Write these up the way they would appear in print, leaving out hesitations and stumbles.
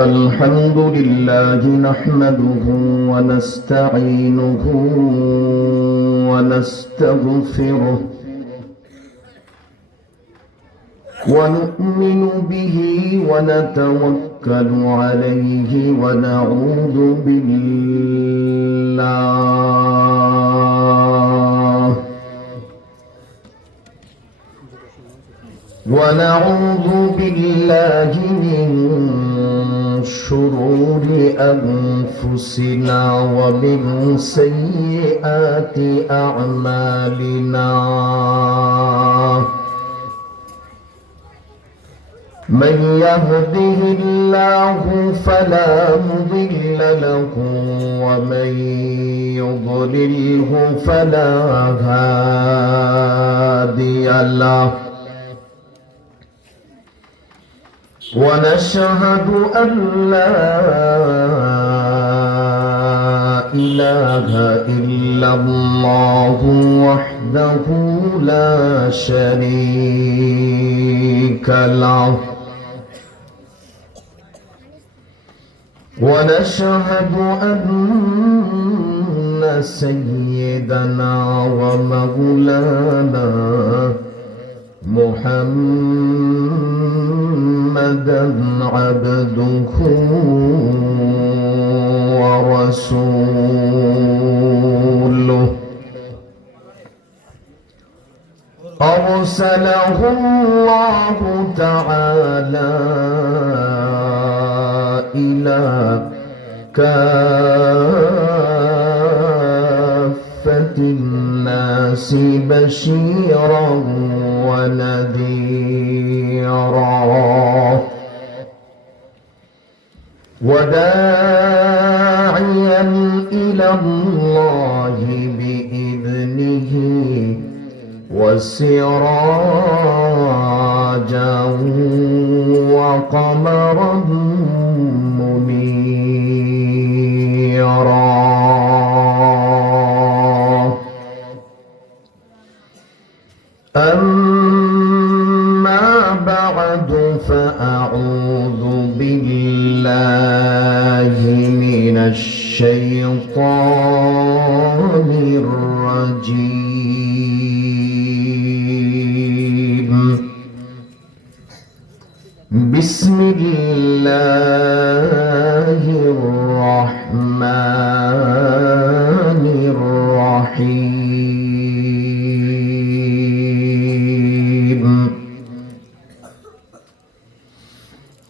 الحمد لله نحمده ونستعينه ونستغفره ونؤمن به ونتوكل عليه ونعوذ بالله من شرور أنفسنا ومن سيئات أعمالنا من يهده الله فلا مضل له ومن يضلله فلا هادي له ونشهد أن لا إله إلا الله وحده لا شريك له ونشهد أن سيدنا ومولانا محمدا عبده ورسوله أرسله الله تعالى إلى كافة الناس بشيرا ونذيرا وداعيا إلى الله بإذنه وسراجا وقمرا منيرا أما بعد فأعوذ بالله من الشيطان الرجيم بسم الله الرحمن الرحيم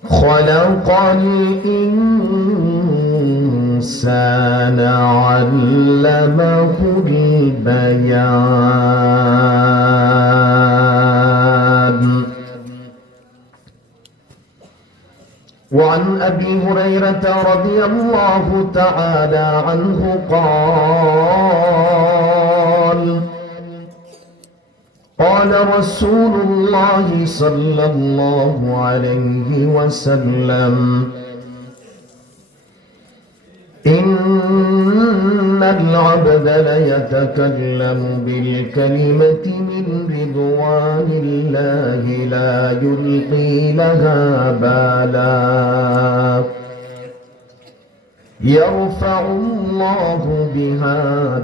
خلق الإنسان علمه البيان وعن أبي هريرة رضي الله تعالى عنه قال رسول الله صلى الله عليه وسلم إن العبد ليتكلم بالكلمة من رضوان الله لا يلقي لها بالا يرفع الله بها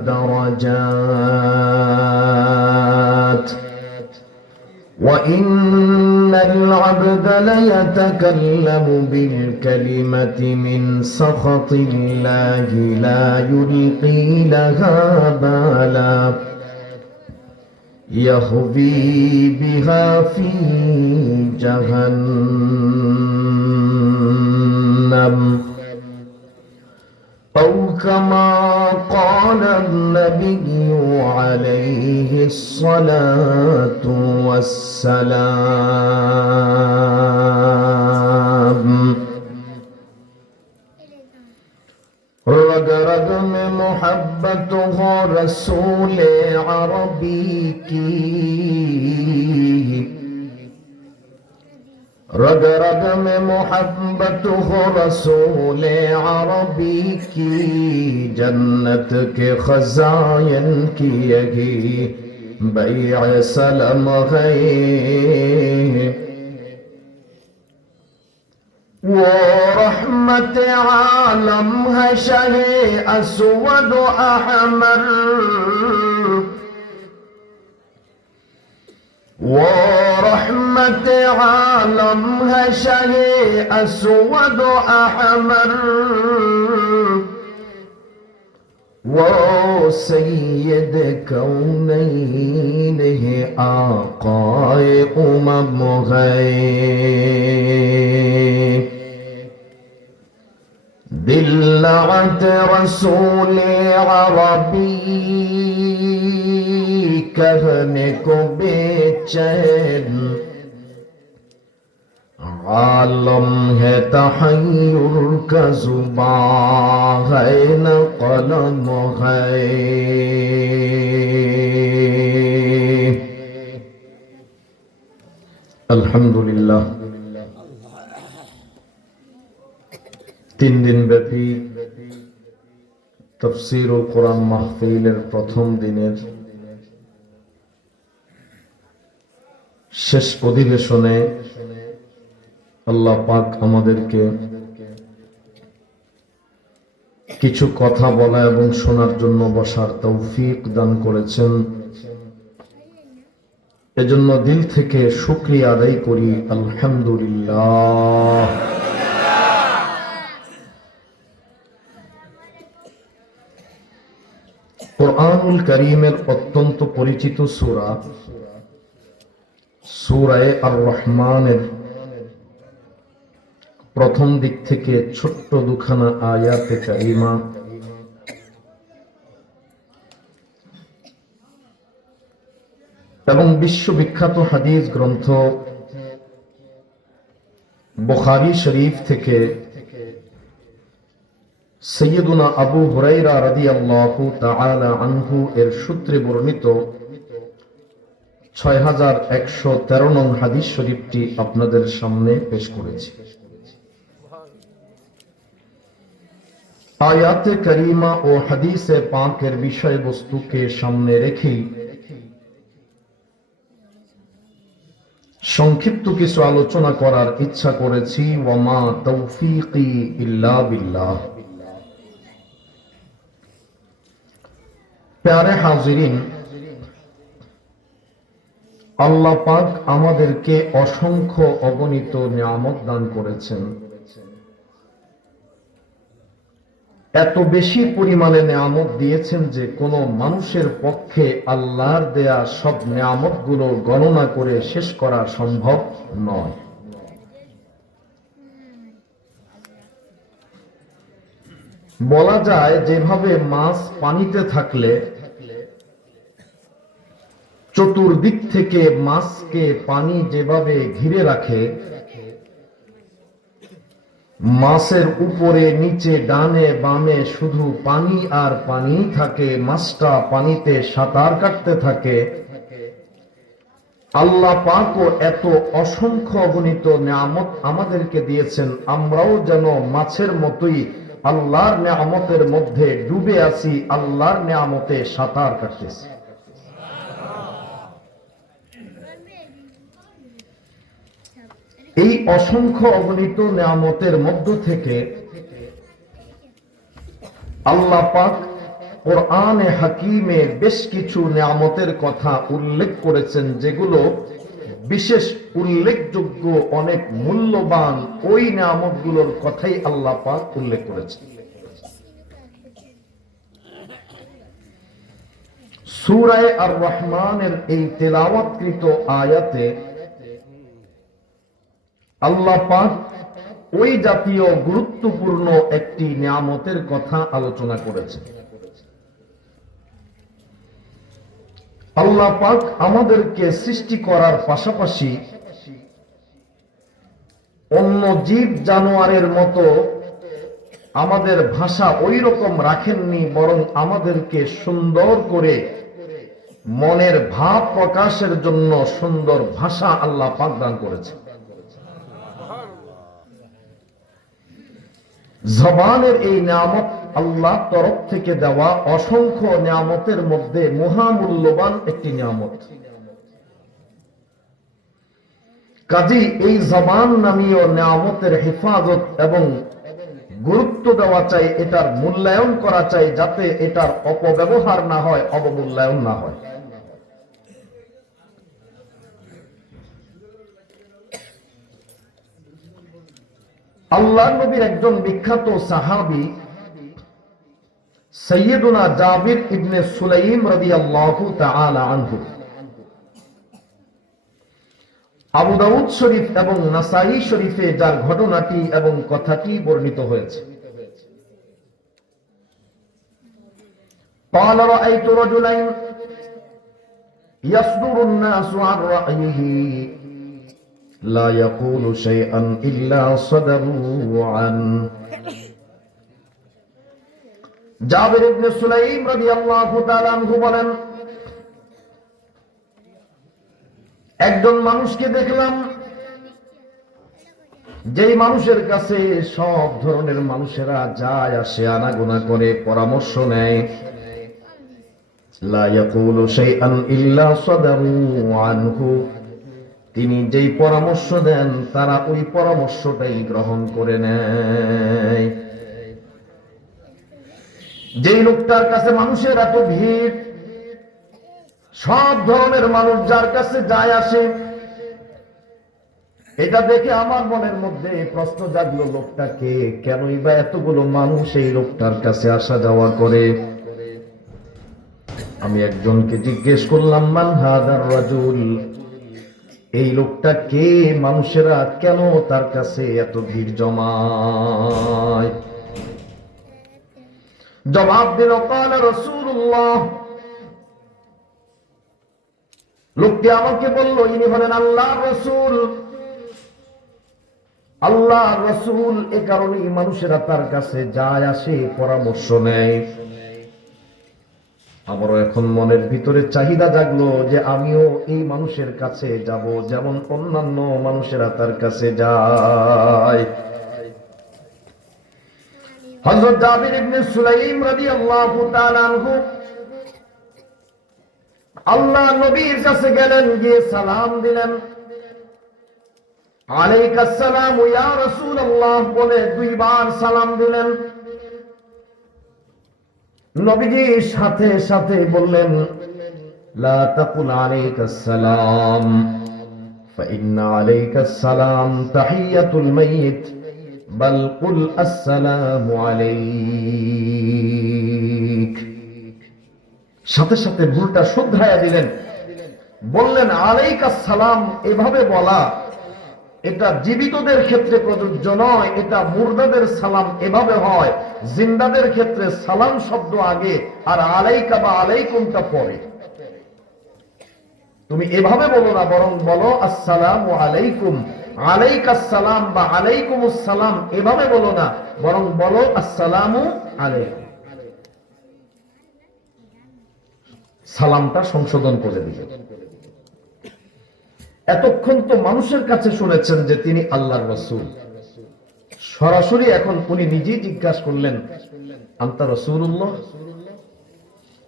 درجات وإن العبد ليتكلم بالكلمة من سخط الله لا يلقي لها بالا يهوي بها في جهنم أو كما قال النبي عليه الصلاة والسلام रग रग में मोहब्बत हो रसूल अरबी की रग रग में मोहब्बत हो रसूल अरबी की जन्नत के खजायन की यही बैअ सलम है वो रहमत रहमत आलम है शहे अस्वद अहमर, वो रहमत आलम है शहे अस्वद अहमर, वो सैयद कौनैन है आकाए उमम है। दिल्लत रसूल अरबी कहने को बेचैन, आलम है तहय्युर का जुबान है न कलम है। अल्हम्दुलिल्लाह, 3 दिन ব্যাপী তাফসীরুল কোরআন মাহফিলের প্রথম দিনের শেষ অধিবেশনে আল্লাহ পাক আমাদেরকে কিছু কথা বলা এবং শোনার জন্য বসার তৌফিক দান করেছেন। এজন্য দিল থেকে শুকরিয়া আদায় করি, আলহামদুলিল্লাহ। কুরআনুল কারীমের অত্যন্ত পরিচিত সূরা সূরা আর রহমানের প্রথম দিক থেকে ছোট্ট দুখানা আয়াতে কারিমা এবং বিশ্ববিখ্যাত হাদিস গ্রন্থ বুখারী শরীফ থেকে সৈয়দুনা আবু হুরায়রা রাদিয়াল্লাহু তাআলা আনহু এর সূত্রে বর্ণিত 6113 নং হাদিস শরীফটি আপনাদের সামনে পেশ করেছি। আয়াতে কারিমা ও হাদিসে পাকের বিষয়বস্তুকে সামনে রেখেই সংক্ষিপ্ত কিছু আলোচনা করার ইচ্ছা করেছি। ওয়ামা তৌফিকি ইল্লা বিল্লাহ। প্যারে হাজিরিন, আল্লাহ পাক আমাদেরকে অসংখ্য অগণিত নিয়ামত দান করেছেন। এত বেশি পরিমাণে নিয়ামত দিয়েছেন যে কোনো মানুষের পক্ষে আল্লাহর দেয়া সব নিয়ামতগুলো গণনা করে শেষ করা সম্ভব নয়। বলা যায় যেভাবে মাছ পানিতে থাকলে চতুর্দিক থেকে মাছকে পানি যেভাবে ঘিরে রাখে, মাছের উপরে নিচে ডানে বামে শুধু পানি আর পানি থাকে, মাছটা পানিতে সাঁতার কাটতে থাকে, আল্লাহ পাকও এত অসংখ্য অগণিত নিয়ামত আমাদেরকে দিয়েছেন, আমরাও যেন মাছের মতোই আল্লাহর নিয়ামতের মধ্যে ডুবে আছি, আল্লাহর নিয়ামতে সাঁতার কাটতেছি। এই অসংখ্য অগণিত নিয়ামতের মধ্য থেকে আল্লাহ পাক কোরআনে হাকিমে বেশ কিছু নিয়ামতের কথা উল্লেখ করেছেন, যেগুলো বিশেষ উল্লেখযোগ্য, অনেক মূল্যবান। ওই নিয়ামতগুলোর কথাই আল্লাহ পাক উল্লেখ করেছেন। সূরা আর রহমানের এই তেলাওয়াতকৃত আয়াতে আল্লাহ পাক ওই জাতীয় গুরুত্বপূর্ণ একটি নিয়ামতের কথা আলোচনা করেছেন। আল্লাহ পাক আমাদেরকে সৃষ্টি করার পাশাপাশি অন্য জীব জানোয়ারের মতো আমাদের ভাষা ওই রকম রাখেননি, বরং আমাদেরকে সুন্দর করে মনের ভাব প্রকাশের জন্য সুন্দর ভাষা আল্লাহ পাক দান করেছেন। জবানের এই নিয়ামত আল্লাহর তরফ থেকে দেওয়া অসংখ্য নিয়ামতের মধ্যে মহামূল্যবান একটি নিয়ামত। কাজেই এই জবান নামীয় নিয়ামতের হেফাজত এবং গুরুত্ব দেওয়া চাই, এটার মূল্যায়ন করা চাই, যাতে এটার অপব্যবহার না হয়, অবমূল্যায়ন না হয়। আল্লাহর নবীর একজন বিখ্যাত সাহাবী সাইয়্যিদুনা জাবির ইবনে সুলাইম রাদিয়াল্লাহু তাআলা আনহু, আবু দাউদ শরীফ এবং নাসাঈ শরীফে যার ঘটনাটি এবং কথাটি বর্ণিত হয়েছে। قال رأيت رجلين يصدر الناس عن رأيه لا يقول شيئا إلا صدروا عنه। জাবির ইবনে সুলাইম রাদিয়াল্লাহু তাআলা আনহু বলেন, একজন মানুষকে দেখলাম, যেই মানুষের কাছে সব ধরনের মানুষেরা যায় আসে, আনাগোনা করে, পরামর্শ নেয়, লা ইয়াকুলু শাইআন ইল্লা সাদারু আনহু, তিনি যেই পরামর্শ দেন তারা ওই পরামর্শটাই গ্রহণ করে নেয়। যেই লোকটার কাছে মানুষের এত ভিড়, সব ধরনের মানুষ যার কাছে যায় আসে, এটা দেখে আমার মনের মধ্যে প্রশ্ন জাগলো, লোকটাকে কেনই বা এতগুলো মানুষ এই লোকটার কাছে আসা যাওয়া করে। আমি একজনকে জিজ্ঞেস করলাম, মান হাদার রাজুল, এই লোকটা কে, মানুষেরা কেন তার কাছে এত ভিড় জমায়? জবাব দিল, ক্বালা রাসূলুল্লাহ, লোকটি আমাকে বলল, ইনি হলেন আল্লাহর রাসূল। আল্লাহর রাসূল, এ কারণেই মানুষেরা তার কাছে যায় আসে, পরামর্শ নেয়। আমারও এখন মনের ভিতরে চাহিদা জাগলো যে আমিও এই মানুষের কাছে যাব, যেমন অন্যান্য মানুষেরা তার কাছে যায়। হযরত জাবির ইবনে সুলাইম রাদিয়াল্লাহু তাআলা আনহু আল্লাহ নবীর কাছে গেলেন, গিয়ে সালাম দিলেন। আলাইকাস সালাম ইয়া রাসূলুল্লাহ বলে দুইবার সালাম দিলেন। নবীজি সাথে সাথে বললেন, লা তাকুল আলাইকাস সালাম ফাইন্না আলাইকাস সালাম তাহিয়াতুল মাইয়িত বাল কুল আসসালামু আলাইক। সাথে সাথে ভুলটা শুধরায়া দিলেন, বললেন আলাইকাস সালাম। এভাবে বলা এটা জীবিতদের ক্ষেত্রে প্রযোজ্য নয়, এটা মুর্দাদের সালাম এভাবে হয়। জিন্দাদের ক্ষেত্রে সালাম শব্দ আগে আর আলাইকা বা আলাইকুমটা পরে। তুমি এভাবে বলো না, বরং বলো আসসালামু আলাইকুম। আলাইকাস সালাম বা আলাইকুমুস সালাম এভাবে বলো না, বরং বলো আসসালামু আলাইকুম। সালামটা সংশোধন করে দিবে। এতক্ষণ তো মানুষের কাছে শুনেছেন যে তিনি আল্লাহর রাসূল, সরাসরি এখন উনি নিজেই জিজ্ঞাসা করলেন, আনতা রাসূলুল্লাহ,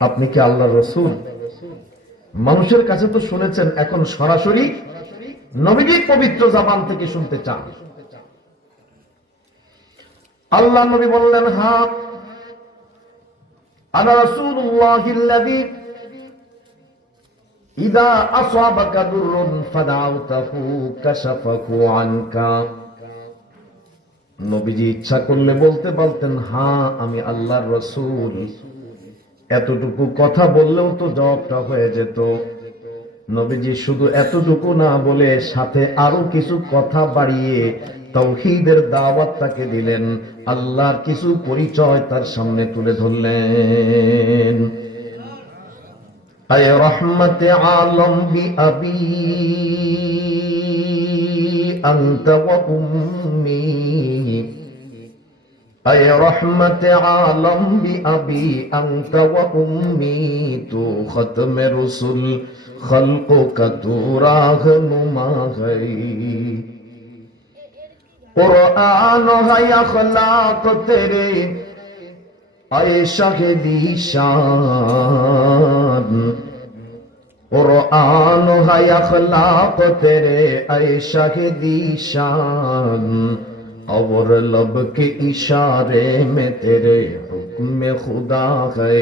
আপনি কি আল্লাহর রাসূল? মানুষের কাছে তো শুনেছেন, এখন সরাসরি নবীর পবিত্র জবান থেকে শুনতে চান। আল্লাহ নবী বললেন, হ্যাঁ, আনা রাসূলুল্লাহিল্লাযী ইদা আসাবাকা দুররুন ফাদাউতাহু কাশাফাহু আনকা। নবীজি ইচ্ছা করলে বলতে পারতেন, হ্যাঁ আমি আল্লাহর রাসূল। এতটুকু কথা বললেও তো জবাবটা হয়ে যেত। নবীজি শুধু এতটুকু না বলে সাথে আরো কিছু কথা বাড়িয়ে তাওহীদের দাওয়াত তাকে দিলেন, আল্লাহর কিছু পরিচয় তার সামনে তুলে ধরলেন। আয় রহমতে আলম বি আবি আনতা ওয়া উম্মি, আয় রহমতে আলম বি আবি আনতা ওয়া উম্মি, তু খতমে রসুল খলকো কা তু রাহনুমা है। कुरान है अखलाक तेरे आए शाहिदी शान, कुरान है अखलाक तेरे आए शाहिदी शान, और लब के इशारे में तेरे हुक्म खुदा है,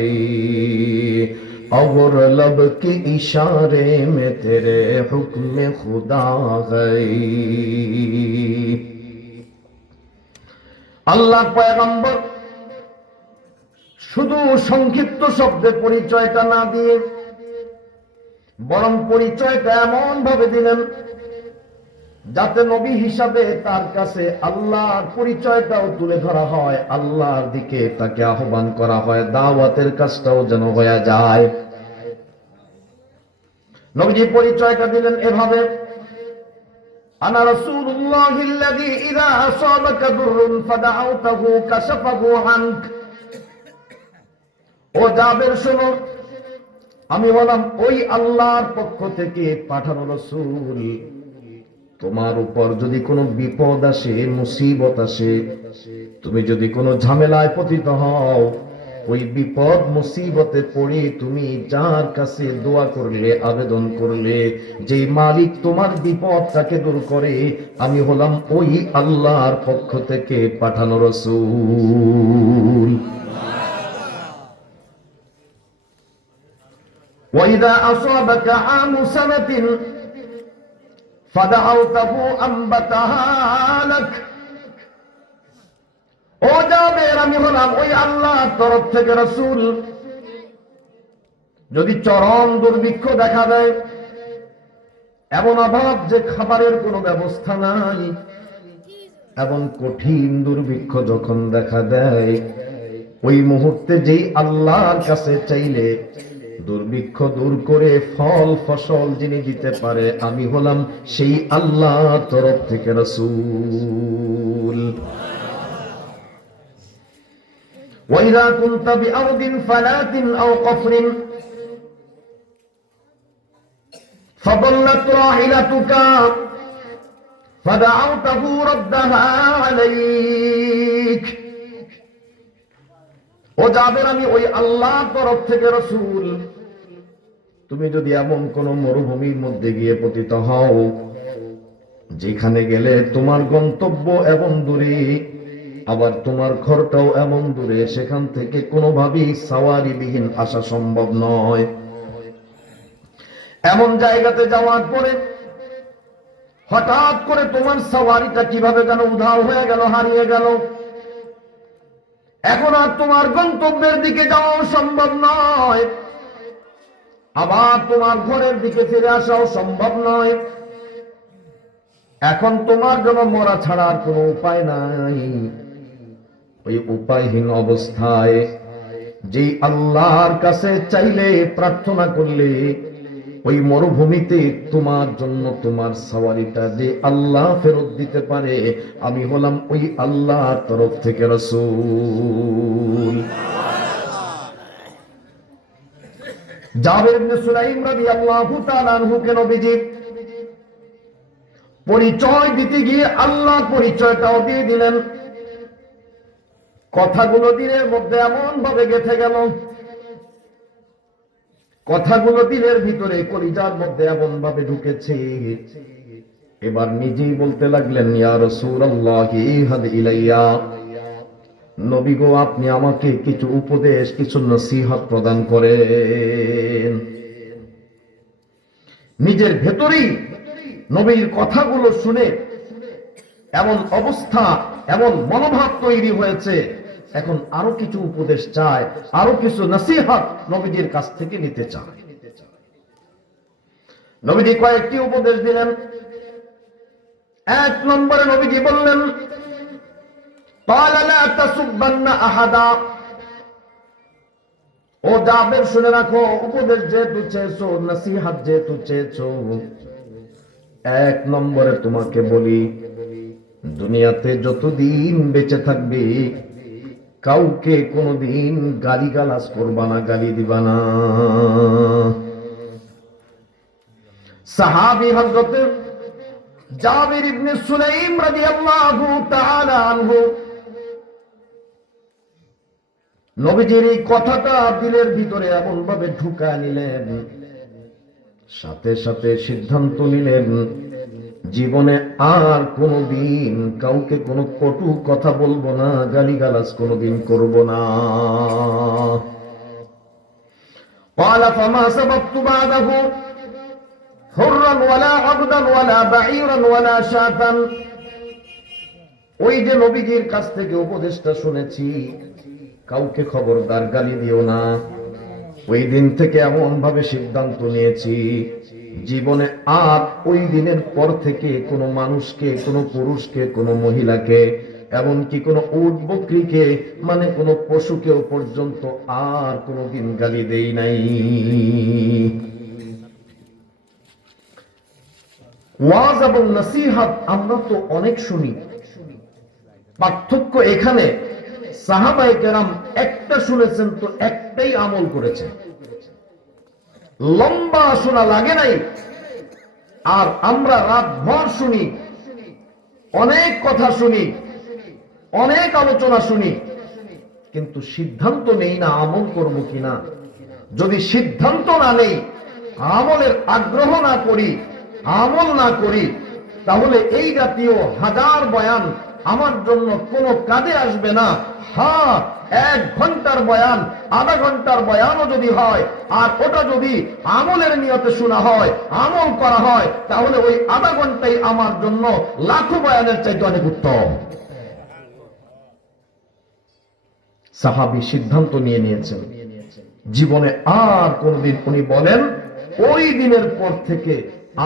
और लब के इशारे में तेरे हुक्म खुदा है। আল্লাহ পয়গম্বর শুধু সংক্ষিপ্ত শব্দে পরিচয়টা না দিয়ে বরং পরিচয়টা এমন ভাবে দিলেন যাতে নবী হিসাবে তার কাছে আল্লাহর পরিচয়টাও তুলে ধরা হয়, আল্লাহর দিকে তাকে আহ্বান করা হয়, দাওয়াতের কাজটাও যেন হয়ে যায়। নবীজি পরিচয়টা দিলেন এভাবে, আনা রাসূলুল্লাহিল্লাযী ইযা আসাবাকা দুররুন ফাদাউতাহু কাশাফাহু আনক। ও জাবের শোনো, আমি হলাম ওই আল্লাহর পক্ষ থেকে পাঠানো রাসূল। তোমার উপর যদি কোনো বিপদ আসে, মুসিবত আসে, তুমি যদি কোনো ঝামেলায় পতিত হও, ওই বিপদ মুসিবতে পড়ে তুমি যার কাছে দোয়া করলে, আবেদন করলে, যে মালিক তোমার বিপদটাকে দূর করে, আমি হলাম ওই আল্লাহর পক্ষ থেকে পাঠানো রাসূল। ওয়াইদা আসাবাকা আমু সানাতিন ফাদাউতাহু আমবাতাহা লাক। ও জাবের, আমি হলাম ওই আল্লাহর তরফ থেকে রাসূল। যদি চরম দুর্ভিক্ষ দেখা দেয়, এমন অভাব যে খাবারের কোনো ব্যবস্থা নাই, এমন কঠিন দুর্ভিক্ষ যখন দেখা দেয়, ওই মুহূর্তে যেই আল্লাহর কাছে চাইলে দুর্ভিক্ষ দূর করে ফল ফসল যিনি দিতে পারে, আমি হলাম সেই আল্লাহর তরফ থেকে রাসূল। ওয়াইদা কুনতা বিআরদিন ফালাতিন আও কফরিন ফাদাল্লাত রাহিলাতুকা ফাদাউতাহু রাদ্দাহা আলাইক। ও জাবের, আমি ওই আল্লাহর তরফ থেকে রাসূল। তুমি যদি এমন কোন মরুভূমির মধ্যে গিয়ে পতিত হও, যেখানে গেলে তোমার গন্তব্য এমন দূরে, আবার তোমার ঘরটাও এমন দূরে, সেখান থেকে কোনোভাবেই সাওয়ারিবিহীন আসা সম্ভব নয়, এমন জায়গাতে যাওয়ার পরে হঠাৎ করে তোমার সাওয়ারিটা কিভাবে যেন উধাও হয়ে গেল, হারিয়ে গেল, এখন আর তোমার গন্তব্যের দিকে যাওয়াও সম্ভব নয়, আবার তোমার ঘরের দিকে ফিরে আসাও সম্ভব নয়, এখন তোমার জন্য মরা ছাড়া আর কোনো উপায় নাই। ওই উপায়হীন অবস্থায় যেই আল্লাহর কাছে চাইলে, প্রার্থনা করলে, ওই মরুভূমিতে তোমার জন্য তোমার সাওয়ারিটা যে আল্লাহ ফেরত দিতে পারে, আমি হলাম ওই আল্লাহর তরফ থেকে রাসূল। জাবের ইবনে সুলাইম রাদিয়াল্লাহু তাআলা আনহুকে নবীজি পরিচয় দিতে গিয়ে আল্লাহ পরিচয়টাও দিয়ে দিলেন। কথাগুলো দিনের মধ্যে এমন ভাবে গেঁথে গেল, কথাগুলো দিলের ভিতরে, কলিজার মধ্যে এমন ভাবে ঢুকেছে, এবার নিজেই বলতে লাগলেন, ইয়া রাসূলুল্লাহি হাদ ইলাইয়া, নবী গো, আপনি আমাকে কিছু উপদেশ, কিছু নসিহত প্রদান করেন। নিজের ভেতরেই নবীর কথাগুলো শুনে এমন অবস্থা, এমন মনোভাব তৈরি হয়েছে, এখন আরো কিছু উপদেশ চায়, আরো কিছু নসিহত নবীজির কাছ থেকে নিতে চায়। নবীজি কয়েকটি উপদেশ দিলেন। এক নম্বরে নবীজি বললেন, ক্বালা লা তাসুব্বান্না আহাদা। ও জাবের, শুনে রাখো, উপদেশ যেহেতু চেয়েছো, নসিহত যেহেতু চেয়েছো, এক নম্বরে তোমাকে বলি, দুনিয়াতে যতদিন বেঁচে থাকবে, কাউকে কোনদিন গালিগালাজ করবা না, গালি দিবা না। সাহাবী হযরত জাবির ইবনে সুলাইম রাদিয়াল্লাহু তাআলা আনহু নবীজির এই কথাটা দিলের ভিতরে এমন ভাবে ঢুকায় নিলেন, সাথে সাথে সিদ্ধান্ত নিলেন, জীবনে আর কোনোদিন কাউকে কোনো কটু কথা বলবো না, গালিগালাজ কোনোদিন করব না। قال فما سببت بعده حرا ولا عبدا ولا بعيرا ولا شاة। ওই যে নবীজির কাছ থেকে উপদেশটা শুনেছি, কাউকে খবরদার গালি দিও না, ওই দিন থেকে এমন ভাবে সিদ্ধান্ত নিয়েছি, জীবনে আর ওই দিনের পর থেকে কোনো মানুষকে, কোনো পুরুষকে, কোনো মহিলাকে, এমনকি কোনো উট বকরিকে, মানে কোনো পশুকেও পর্যন্ত আর কোনোদিন গালি দেই নাই। ওয়াজ এবং নসিহত আমরা তো অনেক শুনি, পার্থক্য এখানে সাহাবায়ে কেরাম একটা শুনেছেন তো একটাই আমল করেছেন, লম্বা শোনা লাগে নাই। আর আমরা রাতভর শুনি, অনেক কথা শুনি, অনেক আলোচনা শুনি, কিন্তু সিদ্ধান্ত নেই না আমল করব কিনা। যদি সিদ্ধান্ত না নেই, আমলের আগ্রহ না করি, আমল না করি, তাহলে এই জাতীয় হাজার বয়ান আমার জন্য কোনো কাজে আসবে না। হ্যাঁ, 1 ঘন্টার বয়ান, আধা ঘন্টার বয়ানও যদি হয়, আর ওটা যদি আমলের নিয়তে শোনা হয়, আমল করা হয়, তাহলে ওই আধা ঘন্টাই আমার জন্য লাখো বয়ানের চাইতে অনেক উত্তম। সাহাবী সিদ্ধান্ত নিয়ে নিয়েছেন, জীবনে আর কোনদিন, উনি বলেন ওই দিনের পর থেকে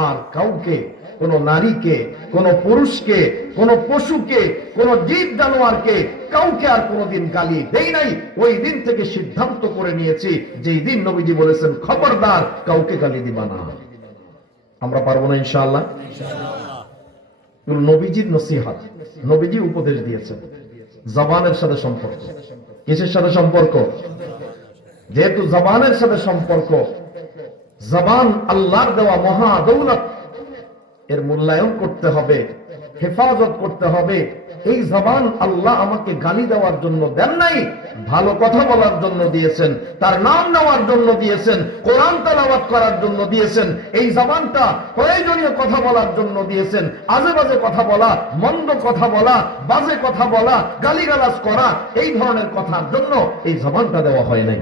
আর কাউকে, কোন নারীকে, কোন পুরুষকে, কোন পশুকে, কোন জীব জানোয়ারকে, কাউকে আর কোনদিন গালি দেই নাই। ওই দিন থেকে সিদ্ধান্ত করে নিয়েছি, যেই দিন নবীজি বলেছেন খবরদার কাউকে গালি দিবা না। আমরা পারবো না ইনশাআল্লাহ? নবীজির নসিহত, নবীজি উপদেশ দিয়েছেন, জবানের সাথে সম্পর্ক। কিসের সাথে সম্পর্ক? যেহেতু জবানের সাথে সম্পর্ক, জবান আল্লাহর দেওয়া মহা দৌলত, এর মূল্যায়ন করতে হবে, হেফাজত করতে হবে। এই জবান আল্লাহ আমাকে গালি দেওয়ার জন্য দেন নাই, ভালো কথা বলার জন্য দিয়েছেন, তার নাম নেওয়ার জন্য দিয়েছেন, কোরআন তেলাওয়াত করার জন্য দিয়েছেন। এই জবানটা প্রয়োজনীয় কথা বলার জন্য দিয়েছেন। আজে বাজে কথা বলা, মন্দ কথা বলা, বাজে কথা বলা, গালিগালাজ করা, এই ধরনের কথার জন্য এই জবানটা দেওয়া হয় নাই।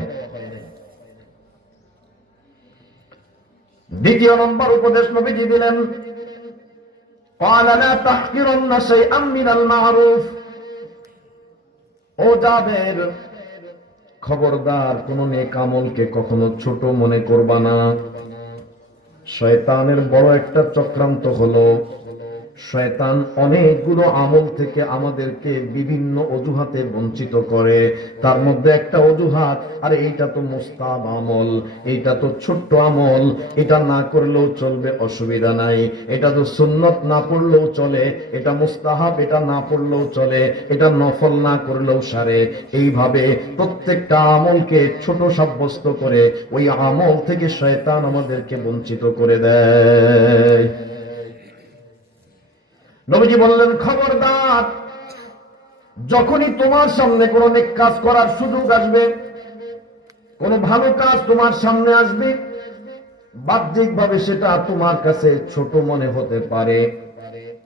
দ্বিতীয় নম্বর উপদেশ নবীজি দিলেন, قال لا تحقرن شيئا من المعروف। ও জাবের, খবরদার কোন নেক আমলকে কখনো ছোট মনে করবা না। শয়তানের বড় একটা চক্রান্ত হলো, শয়তান অনেকগুলো আমল থেকে আমাদেরকে বিভিন্ন অজুহাতে বঞ্চিত করে। তার মধ্যে একটা অজুহাত, আরে এইটা তো মুস্তাহাব আমল, এইটা তো ছোট্ট আমল, এটা না করলেও চলবে, অসুবিধা নাই, এটা তো সুন্নত, না পড়লেও চলে, এটা মুস্তাহাব, এটা না পড়লেও চলে, এটা নফল, না করলেও সারে। এইভাবে প্রত্যেকটা আমলকে ছোট সাব্যস্ত করে ওই আমল থেকে শয়তান আমাদেরকে বঞ্চিত করে দেয়। নবীজি বললেন, খবরদার, যখনই তোমার সামনে কোন নেক কাজ করার সুযোগ আসবে, কোন ভালো কাজ তোমার সামনে আসবে, বাহ্যিকভাবে সেটা তোমার কাছে ছোট মনে হতে পারে,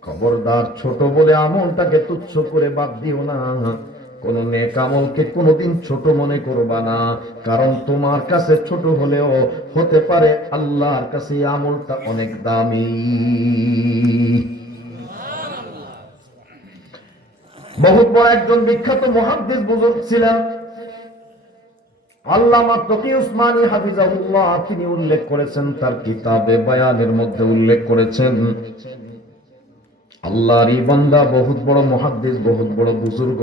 খবরদার ছোট বলে আমলটাকে তুচ্ছ করে বাদ দিও না। কোন নেক আমলকে কোনদিন ছোট মনে করবা না, কারণ তোমার কাছে ছোট হলেও হতে পারে আল্লাহর কাছে এই আমলটা অনেক দামি। বহুত বড় একজন বিখ্যাত মুহাদ্দিস বুজুর্গ ছিলেন, আল্লামা তকি উসমানী হাফিজাহুল্লাহ। তিনি উল্লেখ করেছেন, তার কিতাবে বয়ানের মধ্যে উল্লেখ করেছেন, আল্লাহরই বান্দা, বহুত বড় মুহাদ্দিস, বহুত বড় বুজুর্গ,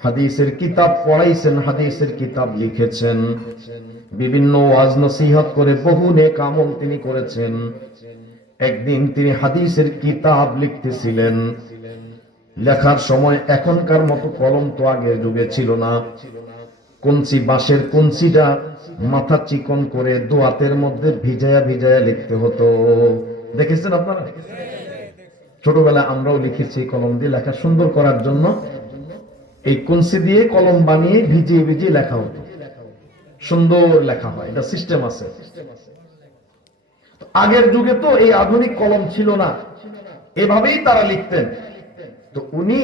হাদিসের কিতাব পড়াইছেন, হাদিসের কিতাব লিখেছেন, বিভিন্ন ওয়াজ নসিহত করে বহু নেক আমল তিনি করেছেন। একদিন তিনি হাদিসের কিতাব লিখতেছিলেন, লেখার সময় এখনকার মতো কলম তো আগের যুগে ছিল না, কঞ্চি, বাঁশের কঞ্চিটা মাথা চিকন করে দোয়াতের মধ্যে ভিজায়া ভিজায়া লিখতে হতো। দেখেছেন আপনারা? ছোটবেলায় আমরাও লিখেছি কলম দিয়ে, লেখা সুন্দর করার জন্য এই কঞ্চি দিয়ে কলম বানিয়ে ভিজিয়ে ভিজিয়ে লেখা হতো, সুন্দর লেখা হয়, এটা সিস্টেম আছে। আগের যুগে তো এই আধুনিক কলম ছিল না, এভাবেই তারা লিখতেন। তো উনি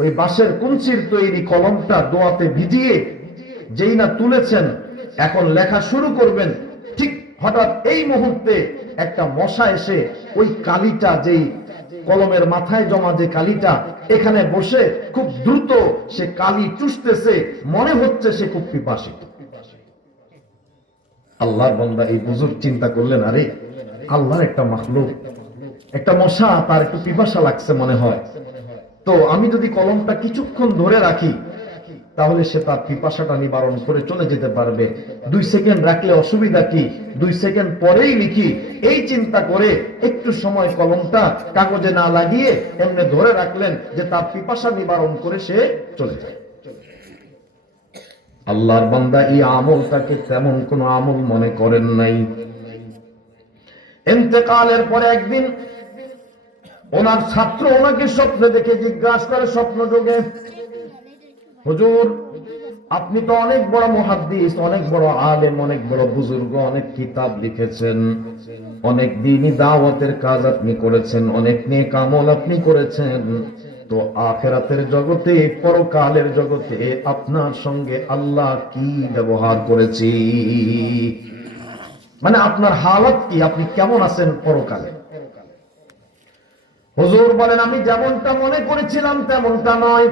ওই বাঁশের কুঞ্চির তৈরি কলমটা দোয়াতে ভিজিয়ে যেই না তুলেছেন, এখন লেখা শুরু করবেন, ঠিক হঠাৎ এই মুহূর্তে একটা মশা এসে ওই কালিটা, যেই কলমের মাথায় জমা যে কালিটা, এখানে বসে খুব দ্রুত সে কালি চুষতেছে, মনে হচ্ছে সে খুব পিপাসী। আল্লাহর বান্দা এই বুজুর্গ চিন্তা করলেন, আরে আল্লাহর একটা মাখলুক, একটা মশা, তার একটু পিপাসা লাগছে মনে হয়, তো আমি যদি কলমটা কিছুক্ষণ ধরে রাখি তাহলে সে তার পিপাসাটা নিবারণ করে চলে যেতে পারবে। 2 সেকেন্ড রাখলে অসুবিধা কি, 2 সেকেন্ড পরেই লিখি, এই চিন্তা করে একটু সময় কলমটা কাগজে না লাগিয়ে এমনি ধরে রাখলেন যে তার পিপাসা নিবারণ করে সে চলে যায়। আল্লাহর বান্দা এই আমলটাকে তেমন কোন আমল মনে করেন নাই। ইন্তেকালের পরে একদিন ওনার ছাত্র ওনাকে স্বপ্নে দেখে জিজ্ঞাসা করে স্বপ্ন যোগে, হুজুর আপনি তো অনেক বড় মুহাদ্দিস, অনেক বড় আলেম, অনেক বড় বুজুর্গ, অনেক কিতাব লিখেছেন, অনেক দ্বীনি দাওয়াতের কাজ আপনি করেছেন, অনেক নেক আমল আপনি করেছেন, তো আখিরাতের জগতে, পরকালের জগতে আপনার সঙ্গে আল্লাহ কি ব্যবহার করেছি, মানে আপনার হালত কি, আপনি কেমন আছেন পরকালে? হুজুর বলেন, আমি যেমনটা মনে করেছিলাম তেমনটা নয়।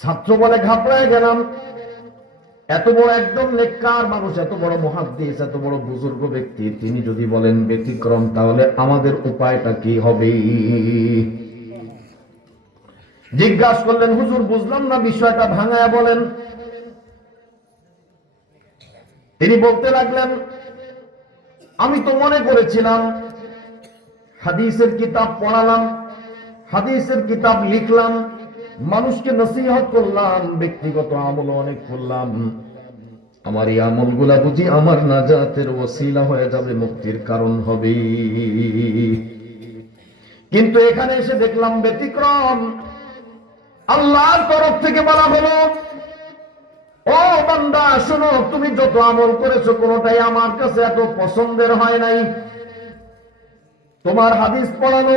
ছাত্র বলে, ঘাবড়ায় গেলাম, এত বড় একদম নেককার মানুষ, এত বড় মুহাদ্দিস, এত বড় বুজুর্গ ব্যক্তি, তিনি যদি বলেন ব্যতিক্রম, তাহলে আমাদের উপায়টা কি হবে? জিজ্ঞাসা করলেন, হুজুর বুঝলাম না, বিষয়টা ভাঙায়া বলেন। তিনি বলতে লাগলেন, আমি তো মনে করেছিলাম, হাদিসের কিতাব পড়ালাম, হাদিসের কিতাব লিখলাম, মানুষকে নসিহত করলাম, ব্যক্তিগত আমল অনেক করলাম, আমার এই আমলগুলা বুঝি আমার নাজাতের ওসিলা হয়ে যাবে, মুক্তির কারণ হবে। কিন্তু এখানে এসে দেখলাম ব্যতিক্রম। আল্লাহর তরফ থেকে বলা হলো, ও বান্দা শোনো, তুমি যত আমল করেছো কোনোটাই আমার কাছে এত পছন্দের হয় নাই। তোমার হাদিস পড়ানো,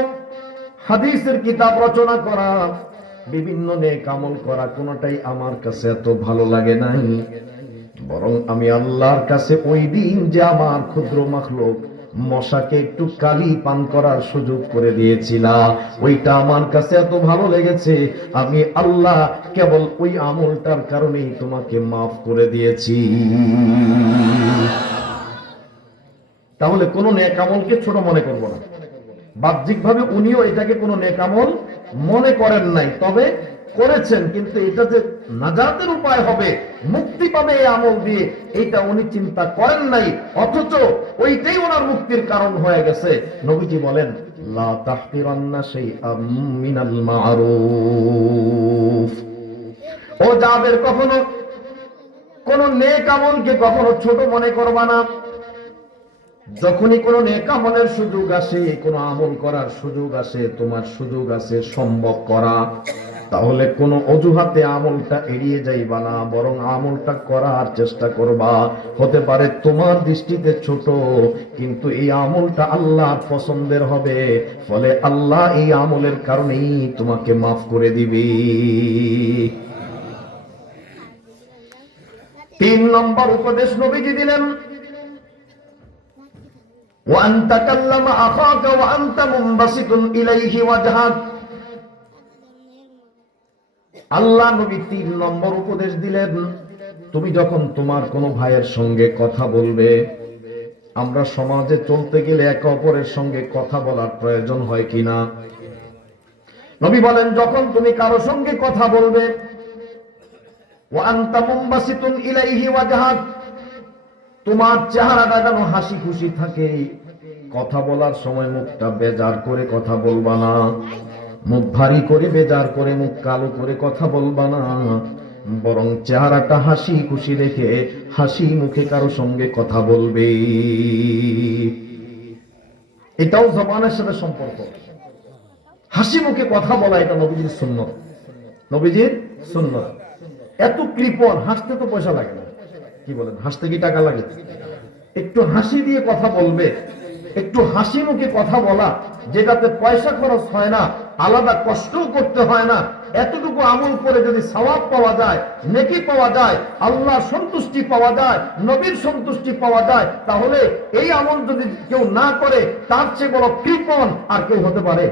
হাদিসের কিতাব রচনা করা, বিভিন্ন নেক আমল করা, কোনোটাই আমার কাছে এত ভালো লাগে নাই। বরং আমি আল্লাহর কাছে ওই দিন যে আমার ক্ষুদ্র মাখলুক মশাকে একটু কালি পান করার সুযোগ করে দিয়েছিলাম, ওইটা আমার কাছে এত ভালো লেগেছে, আমি আল্লাহ কেবল ওই আমলটার কারণেই তোমাকে মাফ করে দিয়েছি। তাহলে কোন নেক আমলকে ছোট মনে করব না। বাহ্যিকভাবে উনিও এটাকে কোন নেক আমল মনে করেন নাই, তবে করেছেন, কিন্তু এটা যে নাজাতের উপায় হবে, মুক্তি পাবে এই আমল দিয়ে, এইটা উনি চিন্তা করেন নাই, অথচ ওইটাই ওনার মুক্তির কারণ হয়ে গেছে। নবীজি বলেন, লা তাহকিরান্না শাইআম মিনাল মারুফ। ও যাদের কখনো কোন নেক আমলকে কখনো ছোট মনে করবা না। যখনই কোনো নেক আমলের সুযোগ আসে, কোনো আমল করার সুযোগ আসে, তোমার সুযোগ আছে সম্ভব করা, তাহলে কোনো অজুহাতে আমলটা এড়িয়ে যাইবা না, বরং আমলটা করার চেষ্টা করবা। হতে পারে তোমার দৃষ্টিতে ছোট, কিন্তু এই আমলটা আল্লাহর পছন্দের হবে, ফলে আল্লাহ এই আমলের কারণেই তোমাকে মাফ করে দিবে। 3 নম্বর উপদেশ নবীজি দিলেন, وأن تكلم أخاك وأنت منبسط إليه وجهك। আল্লাহ নবী 3 নম্বর উপদেশ দিলেন, তুমি যখন তোমার কোনো ভাইয়ের সঙ্গে কথা বলবে, আমরা সমাজে চলতে গেলে একে অপরের সঙ্গে কথা বলার প্রয়োজন হয় কিনা? নবী বলেন, যখন তুমি কারো সঙ্গে কথা বলবে, وأنت منبسط إليه وجهك, তোমার চেহারাটা যেন হাসি খুশি থাকে, কথা বলার সময় মুখটা বেজার করে কথা বলবা না, মুখ ভারী করে বেজার করে মুখ কালো করে কথা বলবা না, বরং চেহারাটা হাসি খুশি রেখে হাসি মুখে কারো সঙ্গে কথা বলবে। এটাও জবানের সাথে সম্পর্ক, হাসি মুখে কথা বলা, এটা নবীজির সুন্নত, নবীজির সুন্নত। এত কৃপণ, হাসতে তো পয়সা লাগে না, কি বলেন, হাসতে কি টাকা লাগে? একটু হাসি দিয়ে কথা বলবে, একটু হাসি মুখে কথা বলা, যেটাতে পয়সা খরচ হয় না, আলাদা কষ্টও করতে হয় না, এতটুকু আমল করে যদি সওয়াব পাওয়া যায়, নেকি পাওয়া যায়, আল্লাহর সন্তুষ্টি পাওয়া যায়, নবীর সন্তুষ্টি পাওয়া যায়, তাহলে এই আমল যদি কেউ না করে তার চেয়ে বড় কৃপণ আর কেউ হতে পারে?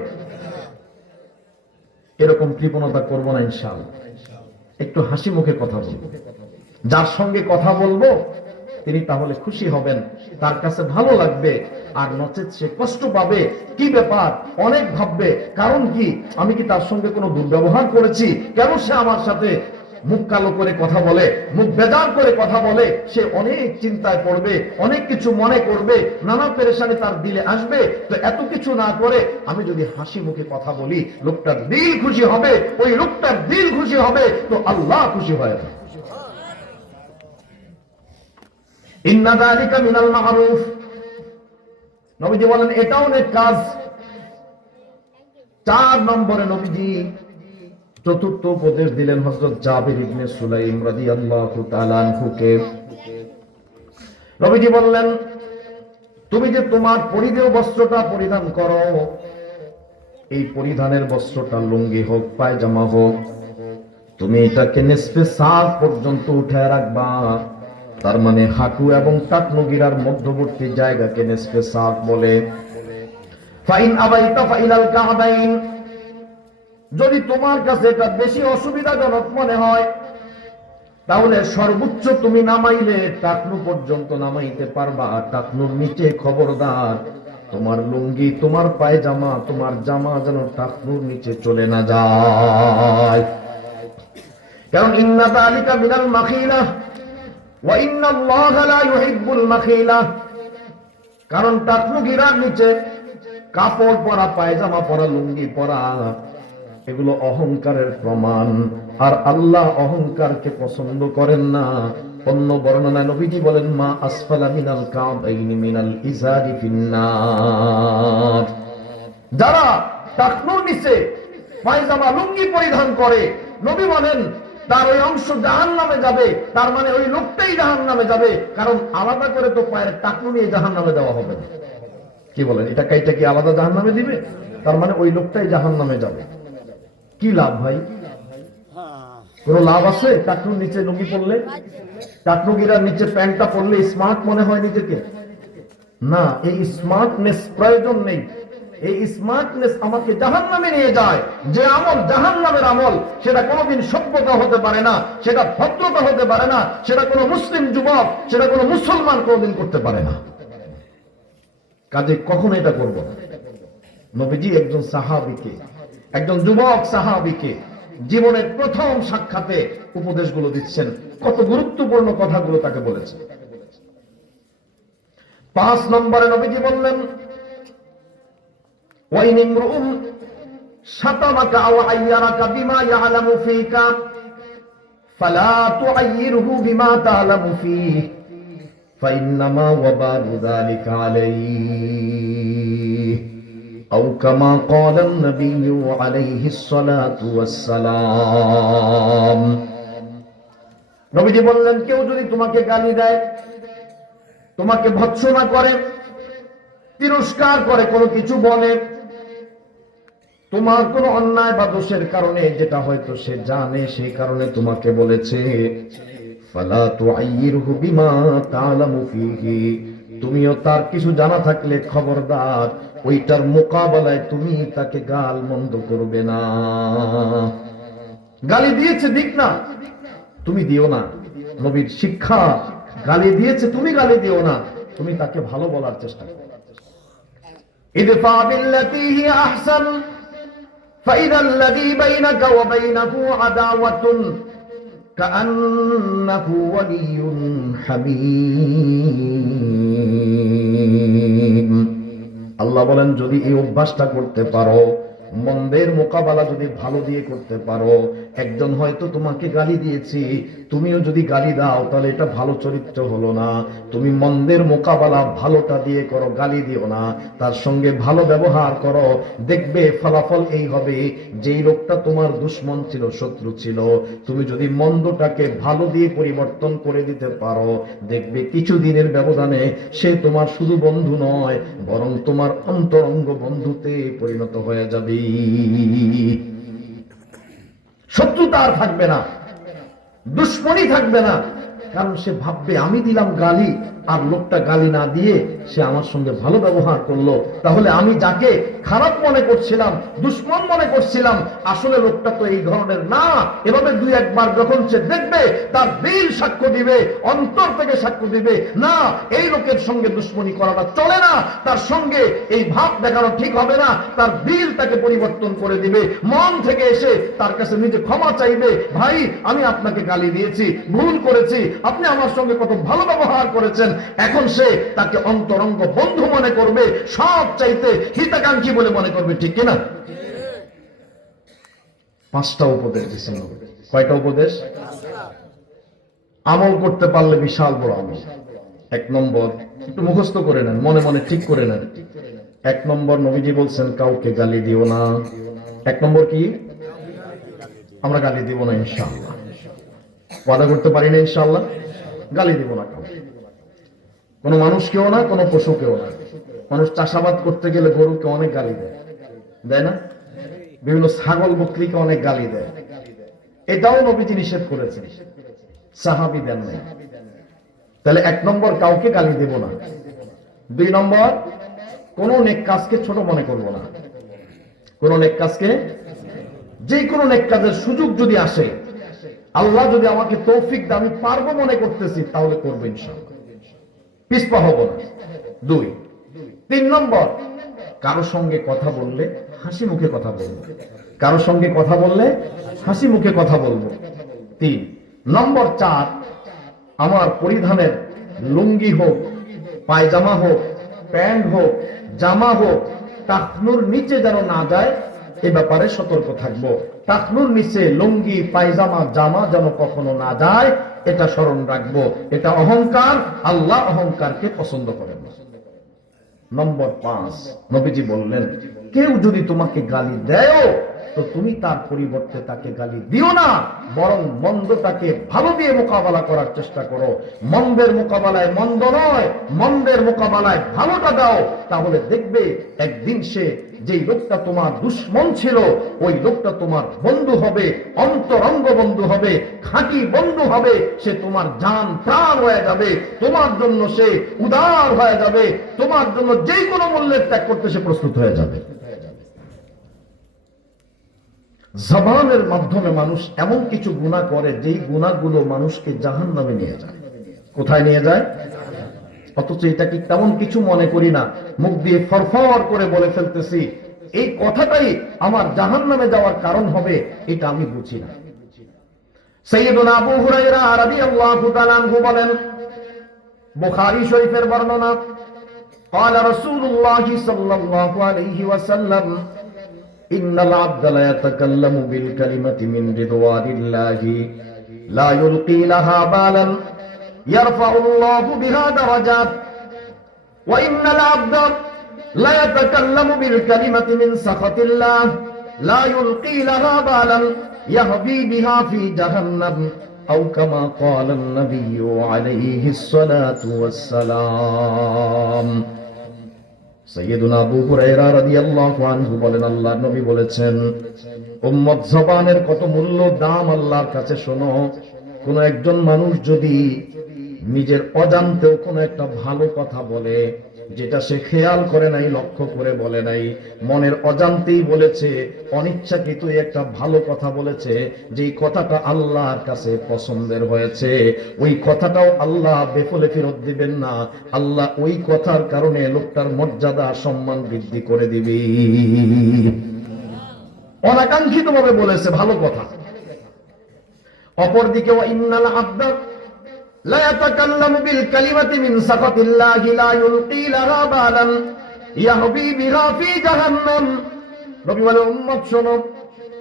এরকম কৃপণতা করবো না ইনশাআল্লাহ। একটু হাসি মুখে কথা বলবো। যার সঙ্গে কথা বলবো তিনি তাহলে খুশি হবেন, তার কাছে ভালো লাগবে, আর নচেত সে কষ্ট পাবে। কি ব্যাপার, অনেক ভাববে, কারণ কি আমি কি তার সঙ্গে কোনো দুর্ব্যবহার করেছি, কেন সে আমার সাথে মুখ কালো করে কথা বলে, মুখ বেজার করে কথা বলে, সে অনেক চিন্তায় পড়বে, অনেক কিছু মনে করবে, নানা পেরেশানি তার দিলে আসবে। তো এত কিছু না করে আমি যদি হাসি মুখে কথা বলি, লোকটার দিল খুশি হবে, ওই লোকটার দিল খুশি হবে তো আল্লাহ খুশি হয়। ইন্না যালিকা মিনাল মা'রুফ, নবীজি বলেন এটাও নেক কাজ। 4 নম্বরে নবীজি চতুর্থ উপদেশ দিলেন হযরত জাবির ইবনে সুলাইম রাদিয়াল্লাহু তাআলা আনহুকে। নবীজি বললেন, তুমি যে তোমার পরিধেয় বস্ত্রটা পরিধান করো, এই পরিধানের বস্ত্রটা লুঙ্গি হোক, পায়জামা হোক, তুমি এটাকে নিসফে সাক পর্যন্ত উঠায় রাখবা। তার মানে হাঁটু এবং টাকনু গিরার মধ্যবর্তী জায়গাকে নিসফে সাক বলে। ফাইন আবাইতা ফাইলাল কাবাইন, যদি তোমার কাছে এটা বেশি অসুবিধাজনক মনে হয়, তাহলে সর্বোচ্চ তুমি নামাইলে টাকনু পর্যন্ত নামাইতে পারবা। টাকনুর নিচে খবরদার তোমার লুঙ্গি, তোমার পায়জামা, তোমার জামা যেন টাকনুর নিচে চলে না যায়। কারণ ইন্না যালিকা মিনাল মাখিলাহ ওয়া ইন্নাল্লাহা লা ইউহিব্বুল মাখিলাহ, কারণ টাকনু গিরার নিচে কাপড় পরা, পায়জামা পরা, লুঙ্গি পরা, এগুলো অহংকারের প্রমাণ, আর আল্লাহ অহংকারকে পছন্দ করেন না। অন্য বর্ণনায় নবীজি বলেন, মা আসফালা মিনাল কাবাইনি মিনাল ইজারি ফিন্নার, যারা টাকনুর নিচে পায়জামা লুঙ্গি পরিধান করে, নবী বলেন তার ওই অংশ জাহান্নামে যাবে। তার মানে ওই লোকটাই জাহান্নামে যাবে, কারণ আলাদা করে তো পায়ের টাকনু নিয়ে জাহান্নামে দেওয়া হবে না। কি বলেন, এটা কাইটা কি আলাদা জাহান্নামে দিবে? তার মানে ওই লোকটাই জাহান্নামে যাবে। কি লাভ ভাই? কোন লাভ আছে? টাকনুর নিচে লুঙ্গি পরলে, টাকনু গিরার নিচে প্যান্টটা পরলে স্মার্ট মনে হয় নিজেকে? না, এই স্মার্টনেস প্রয়োজন নেই। এই স্মার্টনেস আমাকে জাহান্নামে নিয়ে যায়। যে আমল জাহান্নামের আমল, সেটা কোনোদিন সভ্যতা হতে পারে না, সেটা ভদ্রতা হতে পারে না, সেটা কোনো মুসলিম যুবক, সেটা কোনো মুসলমান কোনোদিন করতে পারে না। কাজে কখনো এটা করব না। নবীজি একজন সাহাবীকে, একজন যুবক সাহাবীকে জীবনের প্রথম সাক্ষাতে উপদেশগুলো দিচ্ছেন। কত গুরুত্বপূর্ণ কথাগুলো তাকে বলেছেন। 5 নম্বরে নবীজি বললেন, ওয়াইন ইমরুন শাতামাকা আও আয়্যারাকা বিমা ইয়ালামু ফীকা ফালা তুআয়্যিরহু বিমা তা'লামু ফীহি ফাইন্নামা ওয়াবালু যালিকা আলাইহি আও কামা ক্বালা আন-নাবিয়্যু আলাইহিস সালাতু ওয়াস সালাম। নবীজি বললেন, কেউ যদি তোমাকে গালি দেয়, তোমাকে ভৎসনা করে, তিরস্কার করে, কোনো কিছু বলে, তোমার কোনো অন্যায় বা দোষের কারণে, যেটা হয়তো সে জানে সেই কারণে তোমাকে বলেছে, ফালা তুআয়্যিরহু বিমা তা'লামু ফীহি, তুমিও তার কিছু জানা থাকলে খবরদার ওইটার মোকাবেলায় তুমি তাকে গাল মন্দ করবে না। গালি দিয়েছে দিক না, তুমি দিও না। নবীর শিক্ষা, গালি দিয়েছে তুমি গালি দিও না, তুমি তাকে ভালো বলার চেষ্টা করো। ইদফা বিল্লাতী হিয়া আহসান ফাইযা আল্লাযী বাইনাকা ওয়া বাইনাহু আদাওয়াতুন কাআন্নাহু ওয়ালিয়্যুন হামীম। আল্লাহ বলেন, যদি এই অভ্যাসটা করতে পারো, মন্দের মোকাবেলা যদি ভালো দিয়ে করতে পারো, একজন হয়তো তোমাকে গালি দিয়েছি, তুমিও যদি গালি দাও তাহলে এটা ভালো চরিত্র হলো না। তুমি মন্দের মোকাবেলা ভালোটা দিয়ে করো, গালি দিও না, তার সঙ্গে ভালো ব্যবহার করো। দেখবে ফলাফল এই হবে, যেই লোকটা তোমার দুশমন ছিল, শত্রু ছিল, তুমি যদি মন্দটাকে ভালো দিয়ে পরিবর্তন করে দিতে পারো, দেখবে কিছুদিনের ব্যবধানে সে তোমার শুধু বন্ধু নয়, বরং তোমার অন্তরঙ্গ বন্ধুতে পরিণত হয়ে যাবে। শত্রুতা আর থাকবে না, দুশ্মনী থাকবে না, কারণ সে ভাববে আমি দিলাম গালি আর লোকটা গালি না দিয়ে সে আমার সঙ্গে ভালো ব্যবহার করলো, তাহলে আমি যাকে খারাপ মনে করছিলাম, দুশ্মন মনে করছিলাম, আসলে লোকটা তো এই ধরনের না। এভাবে দুই একবার যখন সে দেখবে, তার দিল সাক্ষ্য দিবে, অন্তর থেকে সাক্ষ্য দিবে, না এই লোকের সঙ্গে দুশ্মনী করাটা চলে না, তার সঙ্গে এই ভাব দেখানো ঠিক হবে না, তার দিল তাকে পরিবর্তন করে দিবে, মন থেকে এসে তার কাছে নিজে ক্ষমা চাইবে, ভাই আমি আপনাকে গালি দিয়েছি, ভুল করেছি, আপনি আমার সঙ্গে কত ভালো ব্যবহার করেছেন। এখন সে তাকে অন্তরঙ্গ বন্ধু মনে করবে, সব চাইতে হিতাকাঙ্ক্ষী বলে মনে করবে, ঠিক কিনা? 5টা উপদেশ দিচ্ছেন। কয়টা উপদেশ? আমল করতে পারলে বিশাল বড় আমল। 1 নম্বর, একটু মুখস্থ করে নেন, মনে মনে ঠিক করে নেন। 1 নম্বর, নবীজি বলছেন কাউকে গালি দিও না। 1 নম্বর কি? আমরা গালি দিব না ইনশাআল্লাহ। ওয়াদা করতে পারি না ইনশাআল্লাহ, গালি দিব না কাউকে, কোনো মানুষকেও না, কোনো পশুকেও না। মানুষ চাষাবাদ করতে গেলে গরুকে অনেক গালি দেয়, দেয় না? বিভিন্ন ছাগল বকরিকে অনেক গালি দেয়, এটাও নবীজি নিষেধ করেছেন, সাহাবী দেন নাই। তাহলে 1 নম্বর, কাউকে গালি দেব না। 2 নম্বর, কোন নেক কাজকে ছোট মনে করব না। কোন নেক কাজকে, যে কোনো নেক কাজের সুযোগ যদি আসে, আল্লাহ যদি আমাকে তৌফিক দেয়, আমি পারবো মনে করতেছি, তাহলে করবো ইনশাআল্লাহ, পিছপা হব না। 2। 3 নম্বর, কারো সঙ্গে কথা বললে হাসি মুখে কথা বলবো। কারো সঙ্গে কথা বললে হাসি মুখে কথা বলবো। 3 নম্বর। 4, আমার পরিধানের লুঙ্গি হোক, পায়জামা হোক, প্যান্ট হোক, জামা হোক, টাকনুর নিচে যেন না যায়, এ ব্যাপারে সতর্ক থাকবো। টাকনুর নিচে লুঙ্গি, পায়জামা, জামা যেন কখনো না যায়, এটা স্মরণ রাখবো। এটা অহংকার, আল্লাহ অহংকারকে পছন্দ করেন না। নম্বর 5, নবীজি বললেন কেউ যদি তোমাকে গালি দেয়, তো তুমি তার পরিবর্তে তাকে গালি দিও না, বরং মন্দটাকে ভালো দিয়ে মোকাবেলা করার চেষ্টা করো। মন্দের মোকাবেলায় মন্দ নয়, মন্দের মোকাবেলায় ভালোটা দাও, তাহলে দেখবে একদিন সে, যেই লোকটা তোমার দুশ্মন ছিল, ওই লোকটা তোমার বন্ধু হবে, অন্তরঙ্গ বন্ধু হবে, খাঁটি বন্ধু হবে। সে তোমার জান প্রাণ হয়ে যাবে, তোমার জন্য সে উদার হয়ে যাবে, তোমার জন্য যে কোনো মূল্যের ত্যাগ করতে সে প্রস্তুত হয়ে যাবে। জবানের মাধ্যমে মানুষ এমন কিছু গুনাহ করে, যেই গুনাহগুলো মানুষকে জাহান্নামে নিয়ে যায়। কোথায় নিয়ে যায়? অথচ এটাকে তেমন কিছু মনে করি না, মুখ দিয়ে ফরফর করে বলে ফেলতেছি, এই কথাটাই আমার জাহান্নামে যাওয়ার কারণ হবে, এটা আমি বুঝি না। সাইয়্যিদুনা আবু হুরায়রা রাদিয়াল্লাহু তাআলা আনহু বলেন, বুখারী শরীফের বর্ণনা, قال رسول الله صلى الله عليه وسلم إن العبد لا يتكلم بالكلمة من رضوان الله لا يلقي لها بالا يرفع الله بها درجات وإن العبد لا يتكلم بالكلمة من سخط الله لا يلقي لها بالا يهوي بها في جهنم أو كما قال النبي عليه الصلاة والسلام। সাইয়্যিদুনা আবু হুরায়রা রাদিয়াল্লাহু আনহু বলেন, আল্লাহর নবী বলেছেন, উম্মত জবানের কত মূল্য দাম আল্লাহর কাছে শোনো। কোন একজন মানুষ যদি নিজের অজান্তেও কোনো একটা ভালো কথা বলে, যেটা সে খেয়াল করে নাই, লক্ষ্য করে বলে নাই, মনের অজান্তেই বলেছে, অনিচ্ছাকৃত একটা ভালো কথা বলেছে, যেই কথাটা আল্লাহর কাছে পছন্দের হয়েছে, ওই কথাটাও আল্লাহ বেফলে ফেরত দিবেন না। আল্লাহ ওই কথার কারণে লোকটার মর্যাদা, সম্মান বৃদ্ধি করে দিবে। অনাকাঙ্ক্ষিত ভাবে বলেছে ভালো কথা। অপরদিকে ইন্নাল আবদা লা ইয়াতাকাল্লামু বিল কালিমাতি মিন সাখাতিল্লাহি লা ইউলকি লাহা বালান ইয়াহবি বিহা ফি জাহান্নাম নবী বলে, উম্মত শোনো,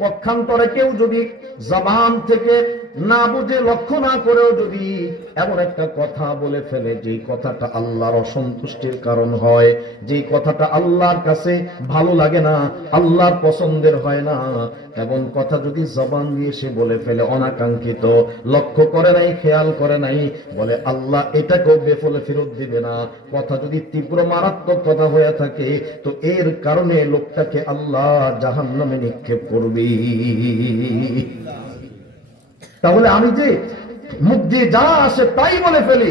পক্ষান্তরে কেউ যদি জবান থেকে না বুঝে লক্ষ্য না করেও যদি এমন একটা কথা বলে ফেলে যেই কথাটা আল্লাহর অসন্তুষ্টির কারণ হয়, যেই কথাটা আল্লাহর কাছে ভালো লাগে না, আল্লাহর পছন্দের হয় না, এমন কথা যদি জবান দিয়ে সে বলে ফেলে অনাকাঙ্ক্ষিত, লক্ষ্য করে নাই, খেয়াল করে নাই, বলে আল্লাহ এটাকেও বেফলে ফেরত দিবে না। কথা যদি তীব্র মারাত্মক কথা হয়ে থাকে, তো এর কারণে লোকটাকে আল্লাহ জাহান্নামে নিক্ষেপ করবে। তাহলে আমি যে মুখ দিয়ে যা আসে তাই বলে ফেলি,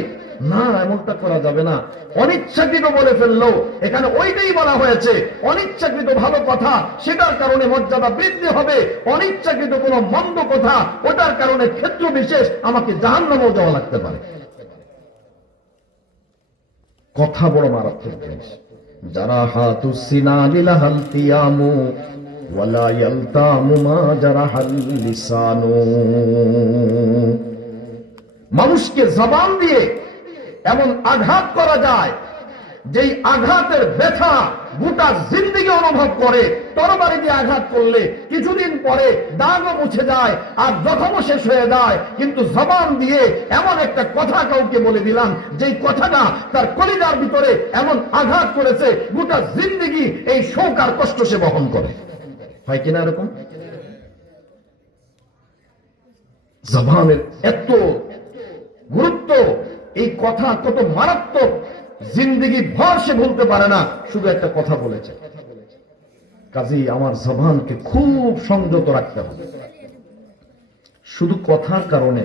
না, এমনটা করা যাবে না। অনিচ্ছাকৃত বলে ফেললো, এখানে ওইটাই বলা হয়েছে, অনিচ্ছাকৃত ভালো কথা সেটার কারণে মর্যাদা বৃদ্ধি হবে, অনিচ্ছাকৃত কোনো মন্দ কথা ওটার কারণে ক্ষেত্র বিশেষ আমাকে জাহান্নামেও যাওয়া লাগতে পারে। কথা বড় মারাত্মক জিনিস। যারা হাতুস সিনানি লাহাল কিয়ামু ওয়ালা ইয়ালতামু মা জারাহাল লিসানু। মানুষকে জবান দিয়ে এমন আঘাত করা যায়, যেই আঘাতের ব্যথা গোটা জিন্দেগি অনুভব করে। তরবারি দিয়ে আঘাত করলে কিছুদিন পরে দাগও মুছে যায় আর জখমও শেষ হয়ে যায়, কিন্তু জবান দিয়ে এমন একটা কথা কাউকে বলে দিলাম, যেই কথাটা তার কলিজার ভিতরে এমন আঘাত করেছে, গোটা জিন্দেগি এই শোক আর কষ্ট সে বহন করে। হয় কিনা এরকম? জবানের এত গুরুত্ব, এই কথা কত মারাত্মক, জিন্দেগি ভর সে ভুলতে পারে না, শুধু একটা কথা বলেছে। কাজেই আমার জবানকে খুব সংযত রাখতে হবে। শুধু কথার কারণে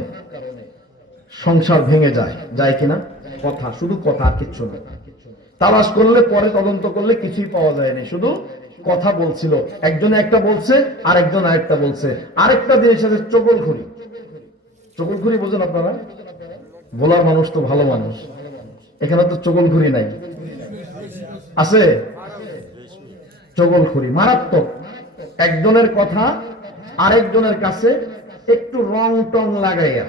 সংসার ভেঙে যায়, যায় কিনা? কথা, শুধু কথা, আর কিচ্ছু না। তালাশ করলে, পরে তদন্ত করলে কিছুই পাওয়া যায় না, শুধু কথা বলছিল। একজনে একটা বলছে, আরেকজন আরেকটা বলছে। আরেকটা জিনিস আছে চগলখড়ি। চগলখড়ি বোঝেন আপনারা? বলার মানুষ তো ভালো মানুষ, এখানে তো চগলখড়ি নাই, আছে? চগলখড়ি মারাত্মক। একজনের কথা আরেকজনের কাছে একটু রং টং লাগাইয়া,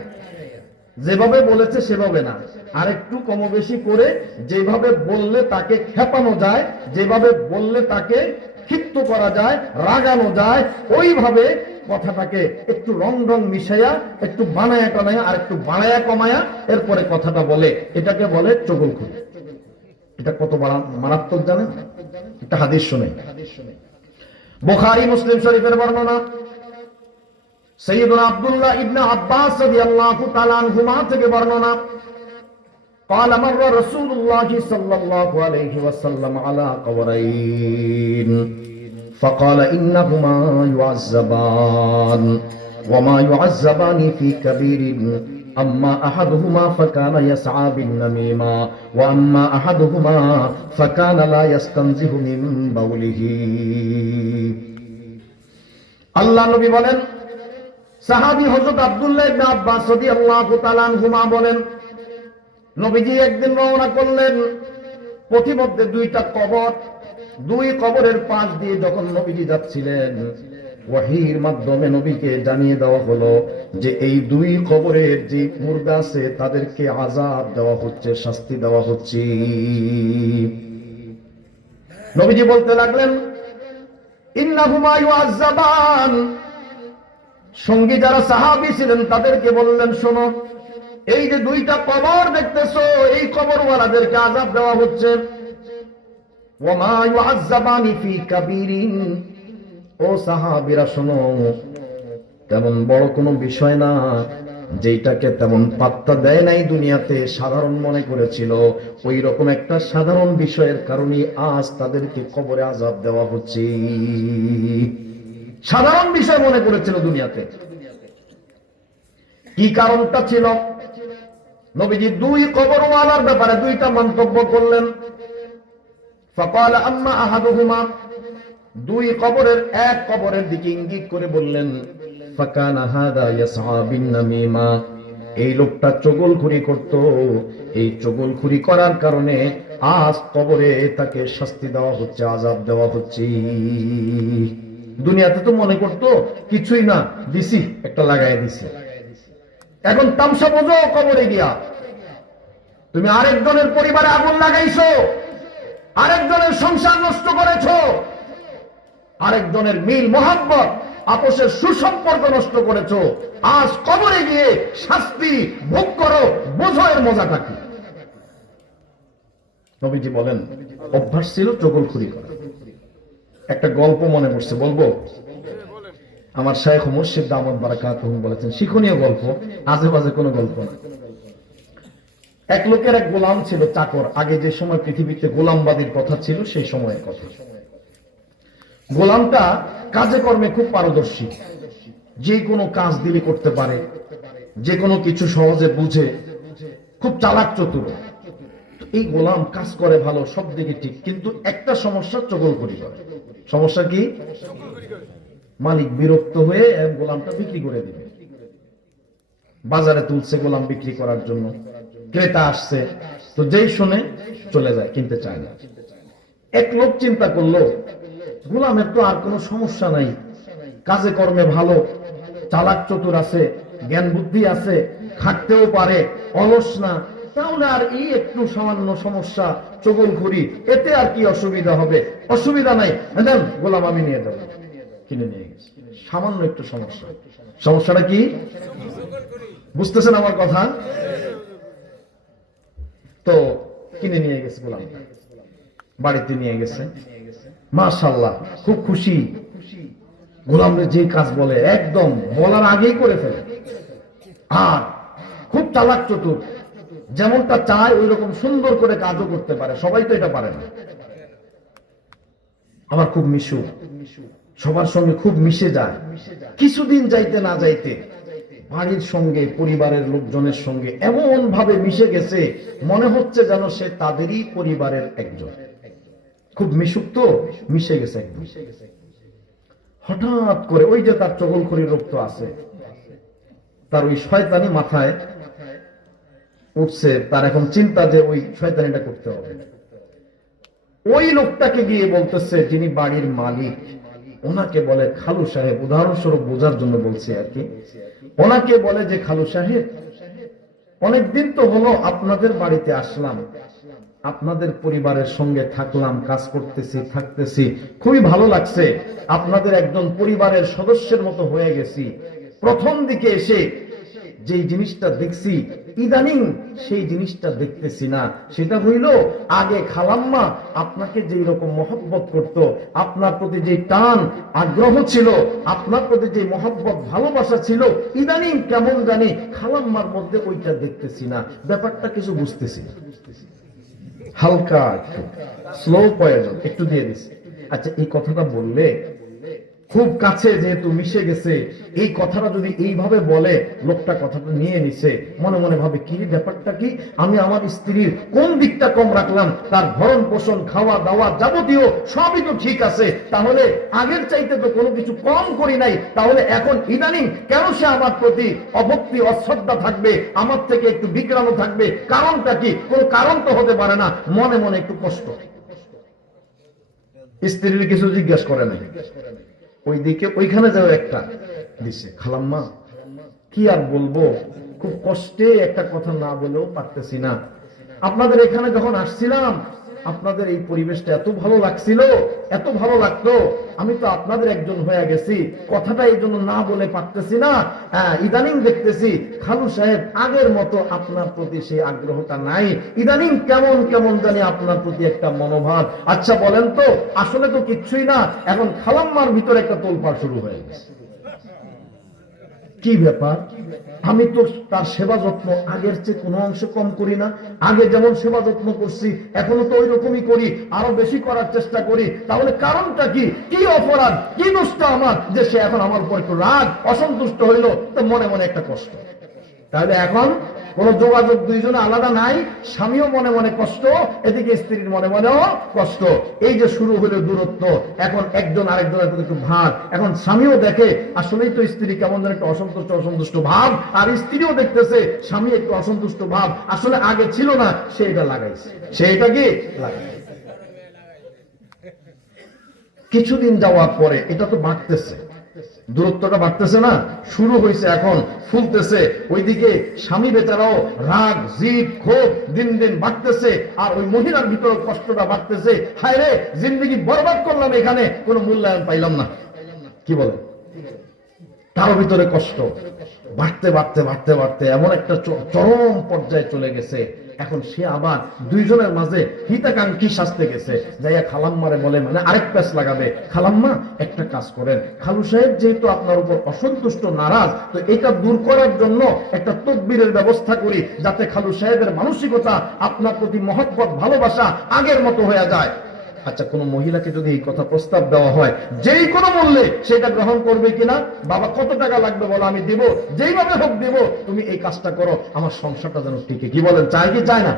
যেভাবে বলেছে সেভাবে না, আরেকটু কম বেশি করে, যেভাবে বললে তাকে খেপানো যায়, যেভাবে বললে তাকে ক্ষিপ্ত করা যায়, রাগানো যায়, ওইভাবে কথাটাকে একটু রং রং মিশাইয়া, একটু বানায়া টানায়া আর একটু বাড়ায়া কমায়া এরপরে কথাটা বলে, এটাকে বলে চগলখড়ি। এটা কত মারাত্মক জানেন? একটা হাদিস শুনে, বুখারী মুসলিম শরীফের বর্ণনা, সাইয়্যিদুনা আব্দুল্লাহ ইবনে আব্বাস রাদিয়াল্লাহু তাআলা আনহুমা থেকে বর্ণনা, قال مر رسول الله صلى الله عليه وسلم على قبرين فقال إنهما يعذبان وما يعذبان في كبير أما أحدهما فكان يسعى بالنميمة وأما أحدهما فكان لا يستنزه من بوله. আল্লাহ নবী বলেন, সাহাবী হযরত আব্দুল্লাহ ইবনে আব্বাস রাদিয়াল্লাহু তাআলা আনহুমা বলেন, নবীজি একদিন রওনা করলেন, পথিমধ্যে দুইটা কবর, দুই কবরের পাশ দিয়ে যখন নবীজি যাচ্ছিলেন, ওয়াহির মাধ্যমে নবীকে জানিয়ে দেওয়া হলো যে এই দুই কবরের যে মুর্দা আছে তাদেরকে আযাব দেওয়া হচ্ছে, শাস্তি দেওয়া হচ্ছে। নবীজি বলতে লাগলেন, ইন্নাহুমা ইউআযাবান। সঙ্গী যারা সাহাবী ছিলেন তাদেরকে বললেন, শোনো, এই যে দুইটা কবর দেখতেছো, এই কবরওয়ালাদেরকে আযাব দেওয়া হচ্ছে। ওয়ামা ইউআযাবানি ফি কাবীরিন। ও সাহাবীরা শোনো, তেমন বড় কোনো বিষয় না, যেটাকে তেমন পাত্তা দেয় নাই দুনিয়াতে, সাধারণ মনে করেছিল, ওই রকম একটা সাধারণ বিষয়ের কারণে আজ তাদেরকে কবরে আযাব দেওয়া হচ্ছে। সাধারণ বিষয় মনে করেছিল দুনিয়াতে। কি কারণটা ছিল? নবীজি দুই কবরওয়ালার ব্যাপারে দুইটা মন্তব্য করলেন। ফাকাল আম্মা আহাদুহুমা, দুই কবরের এক কবরের দিকে ইঙ্গিত করে বললেন, ফাকানা হাদা ইয়াসআ বিন নামিমা। এই লোকটা চগলখড়ি করত, এই চগলখড়ি করার কারণে আজ কবরে তাকে শাস্তি দেওয়া হচ্ছে, আযাব দেওয়া হচ্ছে। দুনিয়াতে তো মনে করতো কিছুই না, দিছি একটা লাগাই দিছি। এখন তামসা বোঝো, কবরে গিয়া তুমি আরেকজনের পরিবারে আগুন লাগাইছো, আরেকজনের সংসার নষ্ট করেছো, আরেকজনের মিল মোহাব্বত আপোষের সুসম্পর্ক নষ্ট করেছো, আজ কবরে গিয়ে শাস্তি ভোগ করো, বোঝো এর মজাটা কি। নবীজি বলেন অভ্যাস ছিল চগলখুরি করা। একটা গল্প মনে পড়ছে, বলবো? আমার শাইখ মুর্শিদ দামাত বারাকাতুহু বলেছেন, শিক্ষণীয় গল্প, আজে বাজে কোনো গল্প না। এক লোকের এক গোলাম ছিল, চাকর। আগে যে সময় পৃথিবীতে গোলামবাদীর কথা ছিল সেই সময়ের কথা। গোলামটা কাজে কর্মে খুব পারদর্শী, যে কোনো কাজ দিলে করতে পারে, যে কোনো কিছু সহজে বুঝে, খুব চালাক চতুর। এই গোলাম কাজ করে ভালো, সব দিকে ঠিক, কিন্তু একটা সমস্যা, চগলখুরি করে। সমস্যা কি? মালিক বিরক্ত হয়ে গোলামটা বিক্রি করে দিবে। বাজারে তুলছে গোলাম বিক্রি করার জন্য, ক্রেতা আসছে, তো যেই শুনে চলে যায়, কিনতে চায় না। এক লোক চিন্তা করলো, গোলামের তো আর কোনো সমস্যা নাই, কাজে কর্মে ভালো, চালাক চতুর আছে, জ্ঞান বুদ্ধি আছে, খাটতেও পারে, অলস না, তাহলে আর এই একটু সামান্য সমস্যা চগলখুরি, এতে আর কি অসুবিধা হবে? অসুবিধা নাই, দেন গোলাম আমি নিয়ে যাবো। কিনে নিয়ে গেছে। সামান্য একটু সমস্যা। সমস্যাটা কি বুঝতেছেন আমার কথা? তো কিনে নিয়ে গেছে গোলাম, বাড়িতে নিয়ে গেছে। মাশাআল্লাহ, খুব খুশি। গোলামরে যে কাজ বলে একদম বলার আগেই করে ফেলে, আর খুব চালাক চতুর, যেমনটা চায় ওই রকম সুন্দর করে কাজও করতে পারে। সবাই তো এটা পারে না। আবার খুব মিশুক, সবার সঙ্গে খুব মিশে যায়। কিছুদিন যাইতে না যাইতে বাড়ির সঙ্গে, পরিবারের লোকজনের সঙ্গে এমন ভাবে মিশে গেছে, মনে হচ্ছে যেন সে তাদেরই পরিবারের একজন। খুব মিশুক, তো মিশে গেছে একদম। হঠাৎ করে ওই যে তার চগলখুরির রোগ তো আছে, তার ওই শয়তানি মাথায় উঠছে। তার এখন চিন্তা যে ওই শয়তানিটা করতে হবে। ওই লোকটাকে গিয়ে বলতেছে, যিনি বাড়ির মালিক, ওনাকে বলে খালু সাহেব, উদাহরণস্বরূপ বোঝার জন্য বলছি আর কি। ওনাকে বলে যে খালু সাহেব, অনেকদিন তো হলো আপনাদের বাড়িতে আসলাম, আপনাদের পরিবারের সঙ্গে থাকলাম, কাজ করতেছি, থাকতেছি, খুবই ভালো লাগছে, আপনাদের একজন পরিবারের সদস্যের মতো হয়ে গেছি। প্রথম দিকে এসে যেই জিনিসটা দেখছি, ইদানিং সেই জিনিসটা দেখতেছি না। সেটা হইল, আগে খালাম্মা আপনাকে যেই রকম মহব্বত করত, আপনার প্রতি যে টান আগ্রহ ছিল, আপনার প্রতি যে মহব্বত ভালোবাসা ছিল, ইদানিং কেমন জানি খালাম্মার মধ্যে ওইটা দেখতেছি না। ব্যাপারটা কিছু বুঝতেছি না। হালকা একটু স্লো পয়জন একটু দিয়ে দিচ্ছে। আচ্ছা, এই কথাটা বললে খুব কাছে যেহেতু মিশে গেছে, এই কথাটা যদি এইভাবে বলে, লোকটা কথাটা নিয়ে নিছে, মনে মনে ভাবে কি ব্যাপারটা কি, আমি আমার স্ত্রীর কোন দিকটা কম রাখলাম? তার ভরণ পোষণ, খাওয়া দাওয়া যাবতীয় সবই তো ঠিক আছে, তাহলে আগের চাইতে তো কোনো কিছু কম করি নাই, তাহলে এখন ইদানিং কেন সে আমার প্রতি অভক্তি, অশ্রদ্ধা থাকবে, আমার থেকে একটু বিগ্রাম থাকবে? কারণটা কি? কোন কারণ তো হতে পারে না। মনে মনে একটু কষ্ট। স্ত্রীর কিছু জিজ্ঞেস করে নাই, ওই দিকে ওইখানে যাও একটা দিছে। খালাম্মা কি আর বলবো, খুব কষ্টে একটা কথা না বলেও পারতেছি না। আপনাদের এখানে যখন আসছিলাম, আপনাদের এই পরিবেশটা এত ভালো লাগছিল, এত ভালো লাগতো, আমি তো আপনাদের একজন হয়ে গেছি, কথাটা এই জন্য না বলে পারতেছি না। ইদানিং দেখতেছি খালু সাহেব আগের মতো আপনার প্রতি সেই আগ্রহটা নাই, ইদানিং কেমন কেমন জানি আপনার প্রতি একটা মনোভাব। আচ্ছা বলেন তো, আসলে তো কিচ্ছুই না, এখন খালাম্মার ভিতরে একটা তোলপাড় শুরু হয়ে গেছে। কি ব্যাপার? আমি তো তার সেবা যত্ন আগের চেয়ে কোনো অংশ কম করি না। আগে যেমন সেবা যত্ন করছি, এখনো তো ওই রকমই করি, আরো বেশি করার চেষ্টা করি। তাহলে কারণটা কি? কি অপরাধ, কি দোষটা আমার যে সে এখন আমার উপর একটু রাগ, অসন্তুষ্ট হইলো? তো মনে মনে একটা কষ্ট। তাহলে এখন কোন যোগাযোগ, দুইজনে আলাদা নাই, স্বামীও মনে মনে কষ্ট, এদিকে স্ত্রীর মনে মনেও কষ্ট। এই যে শুরু হলো দূরত্ব, এখন একজন আরেকজনের প্রতি একটু ভাব। এখন স্বামীও দেখে আসলেই তো স্ত্রী কেমন যেন একটা অসন্তুষ্ট অসন্তুষ্ট ভাব, আর স্ত্রীও দেখতেছে স্বামী একটু অসন্তুষ্ট ভাব, আসলে আগে ছিল না, সে এটা লাগাইছে, সে এটা কি লাগাইছে। কিছুদিন যাওয়ার পরে এটা তো বাড়তেছে, দূরত্বটা বাড়তেছে না, শুরু হয়েছে এখন ফুলতেছে। ওইদিকে স্বামী বেচারাও রাগ জিদ ক্ষোভ দিন দিন বাড়তেছে, আর ওই মহিলার ভিতরে কষ্টটা বাড়তেছে, হায় রে জিন্দগি বরবাদ করলাম, এখানে কোনো মূল্যায়ন পাইলাম না। কি বলে? তার ভিতরে কষ্ট বাড়তে বাড়তে বাড়তে বাড়তে এমন একটা চরম পর্যায়ে চলে গেছে। এখন সে আবার দুইজনের মাঝে হিতাকাঙ্ক্ষী সাজতে গেছে, যাইয়া খালাম্মারে বলে, মানে আরেক প্যাচ লাগাবে, খালাম্মা একটা কাজ করেন, খালু সাহেব যেহেতু আপনার উপর অসন্তুষ্ট নারাজ, তো এটা দূর করার জন্য একটা তকবীরের ব্যবস্থা করি, যাতে খালু সাহেবের মানসিকতা আপনার প্রতি মহব্বত ভালোবাসা আগের মতো হয়ে যায়। আচ্ছা, কোন মহিলাকে যদি এই কথা প্রস্তাব দেওয়া হয়, যেই কোনো মূল্যে, সেটা গ্রহণ করবে কিনা? বাবা কত টাকা লাগবে বলো, আমি দেব, যেইভাবে হোক দেব, তুমি এই কাজটা করো, আমার সংসারটা যেন টিকে। কি বলেন, চায় কি চায় না?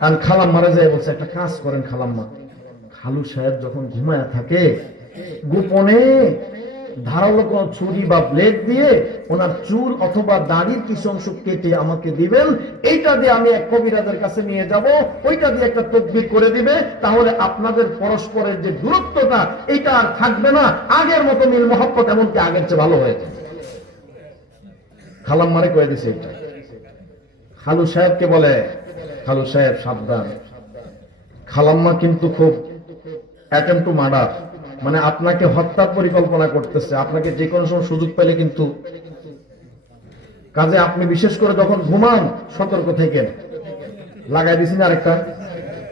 আর খালাম্মারা যায় বলছে, একটা কাজ করেন খালাম্মা, খালু সাহেব যখন ঘুমায় থাকে, গোপনে ধারালো কোন ছুরি বা ব্লেড দিয়ে ওনার চুল অথবা দাড়ির কিছু অংশ কেটে আমাকে দিবেন, এইটা দিয়ে আমি এক কবিরাজের কাছে নিয়ে যাব, ওইটা দিয়ে একটা তদবির করে দিবে, তাহলে আপনাদের পরস্পরের যে দূরত্বটা এটা আর থাকবে না, আগের মতো মিল মহব্বত এমনকি আগের চেয়ে ভালো হয়ে যাবে। খালাম্মারে কয়ে দিছে এটা। খালু সাহেবকে বলে, খালু সাহেব সাবধান, খালাম্মা কিন্তু খুব অ্যাটেম্প টু মার্ডার, মানে আপনাকে হত্যার পরিকল্পনা করতেছে, আপনাকে যে কোনো সময় সুযোগ পেলে কিন্তু, কাজে আপনি বিশেষ করে যখন ঘুমান সতর্ক থাকেন। লাগাই দিছি না আরেকটা।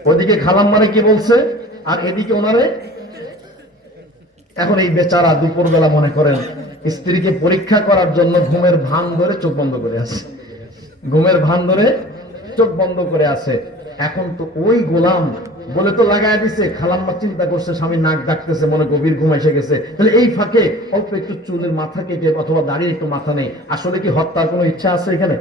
ওইদিকে খালাম্মারে কি বলছে, আর এদিকে ওনারে। এখন এই বেচারা দুপুরবেলা মনে করেন স্ত্রীকে পরীক্ষা করার জন্য ঘুমের ভান ধরে চোখ বন্ধ করে আছে, ঘুমের ভান ধরে চোখ বন্ধ করে আছে। এখন তো ওই গোলাম বলে তো লাগাই দিছে, খালাম্মা চিন্তা করছে স্বামী নাক ডাকতেছে, মনে গভীর ঘুম এসে গেছে, তাহলে এই ফাঁকে অল্প একটু চুলের মাথা কেটে অথবা দাঁড়িয়ে একটু মাথা নেই, আসলে কি হত্যার কোনো ইচ্ছা আছে এখানে?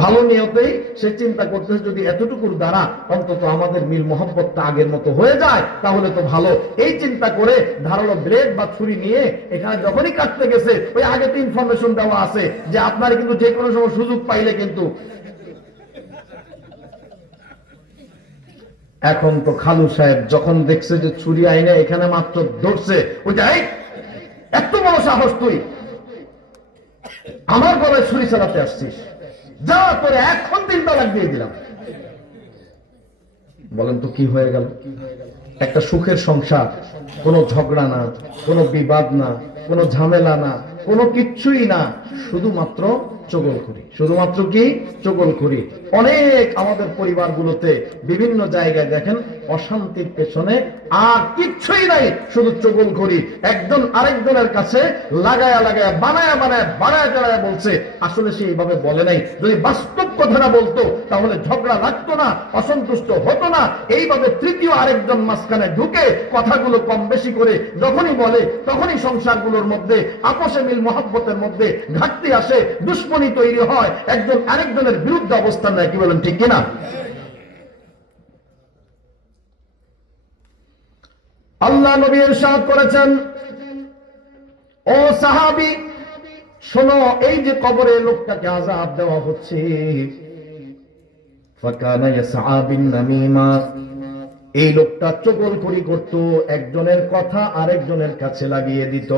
ভালো নিয়তেই সে চিন্তা করতেছে, যদি এতটুকুর দ্বারা অন্তত আমাদের মিল মহব্বতটা আগের মতো হয়ে যায় তাহলে তো ভালো। এই চিন্তা করে ধারালো ব্লেড বা ছুরি নিয়ে এখানে যখনই কাটতে গেছে, ওই আগে তো ইনফরমেশন দেওয়া আছে যে আপনার কিন্তু যে কোনো সময় সুযোগ পাইলে কিন্তু। এখন তো খালু সাহেব যখন দেখছে যে ছুরি আইনে এখানে মাত্র ধরছে, ওইটাই এত বড় সাহস, তুই আমার গলায় ছুরি চালাতে আসছিস, যা তোরে এখন 3 তালাক দিয়ে দিলাম। বলেন তো কি হয়ে গেল? একটা সুখের সংসার, কোনো ঝগড়া না, কোনো বিবাদ না, কোনো ঝামেলা না, কোনো কিচ্ছুই না, শুধুমাত্র চগলখড়ি। শুধুমাত্র কি? চগলখড়ি। অনেক আমাদের পরিবারগুলোতে বিভিন্ন জায়গায় দেখেন অশান্তির পেছনে আর কিচ্ছুই নাই, শুধু চগলখড়ি। একজন আরেকজনের কাছে লাগায়া লাগায়া বানায়া বানায়া বাড়ায় চড়ায়া বলছে, আসলে সে এইভাবে বলে নাই। যদি বাস্তব কথাটা বলতো তাহলে ঝগড়া লাগতো না, অসন্তুষ্ট হতো না। এইভাবে তৃতীয় আরেকজন মাঝখানে ঢুকে কথাগুলো কম বেশি করে যখনই বলে, তখনই সংসারগুলোর মধ্যে আপোষে মিল মহব্বতের মধ্যে ঘাটতি আসে, দুশ্মনী তৈরি হয়, একজন আরেকজনের বিরুদ্ধে অবস্থান নেয়। কি বলেন, ঠিক কিনা? আল্লাহ নবী ইরশাদ করেছেন, ও সাহাবী শোনো, এই যে কবরে লোকটাকে আযাব দেওয়া হচ্ছে, ফাকানা ইয়াসআ বিন নামিমা, এই লোকটা চগলখড়ি করত, একজনের কথা আরেকজনের কাছে লাগিয়ে দিত।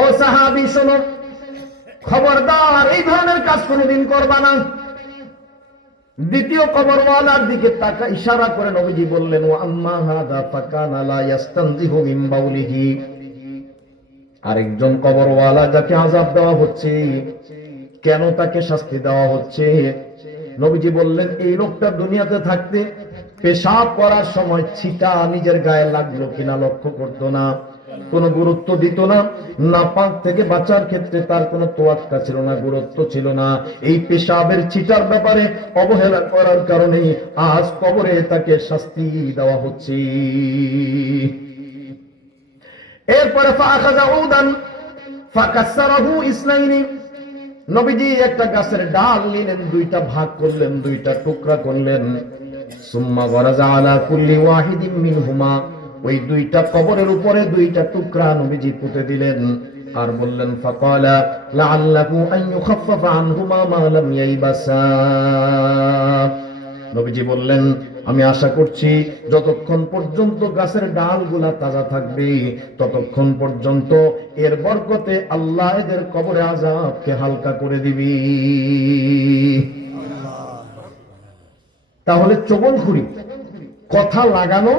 ও সাহাবী শোনো, খবরদার এই ধরনের কাজ কোনোদিন করবা না। দ্বিতীয় কবরওয়ালার দিকে তাকা ইশারা করে নবীজি বললেন, ওয়া আম্মা হাযা ফাকানা লা ইস্তানজিহু মিন বাউলিহি, আরেকজন কবরওয়ালা যাকে আযাব দেওয়া হচ্ছে, কেন তাকে শাস্তি দেওয়া হচ্ছে? নবীজি বললেন, এই লোকটা দুনিয়াতে থাকতে পেশাব করার সময় ছিটা নিজের গায়ে লাগলো কিনা লক্ষ্য করতো না, কোনো গুরুত্ব দিত না। নাপাক থেকে বাঁচার ক্ষেত্রে তার কোনো তোয়াক্কা ছিল না, গুরুত্ব ছিল না। এই পেশাবের ছিটার ব্যাপারে অবহেলা করার কারণে আজ কবরে তাকে শাস্তি দেওয়া হচ্ছে। এরপরে ফাআখাযা উদান ফাকাসসারাহু ইসনাইনি, নবীজি একটা গাছের ডাল নিলেন, 2টা ভাগ করলেন, 2টা টুকরা করলেন। সুম্মা গরাজা আলা কুল্লি ওয়াহিদিন মিনহুমা, ওই 2টা কবরের উপরে 2টা টুকরা নবীজি পুঁতে দিলেন, আর বললেন, ফাকালা লাআল্লাহু আন ইউখাফফাফা আনহুমা মা লাম ইয়াইবাসা, নবীজি বললেন আমি আশা করছি যতক্ষণ পর্যন্ত গাছের ডালগুলা তাজা থাকবে ততক্ষণ পর্যন্ত এর বরকতে আল্লাহ এদের কবরে আযাবকে হালকা করে দিবি। তাহলে চগলখুরি, কথা লাগানো,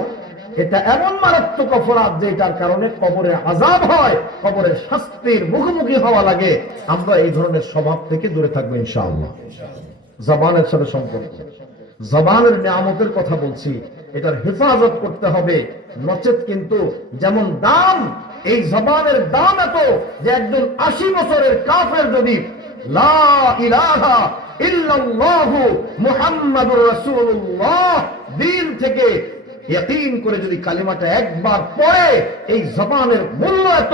এটা এমন মারাত্মক অপরাধ যে এটার কারণে কবরে আযাব হয়, কবরের শাস্তির মুখোমুখি হওয়া লাগে। আমরা এই ধরনের স্বভাব থেকে দূরে থাকবো ইনশাআল্লাহ। জবানের সাথে সম্পর্ক, জবানের নিয়ামতের কথা বলছি, এটার হেফাজত করতে হবে, নচেত কিন্তু যেমন দাম, এই জবানের দাম এত যে একজন 80 বছরের কাফের যদি লা ইলাহা ইল্লাল্লাহু মুহাম্মাদুর রাসূলুল্লাহ দিল থেকে ইয়াকিন করে যদি কালিমাটা একবার পড়ে, এই জবানের মূল্য এত,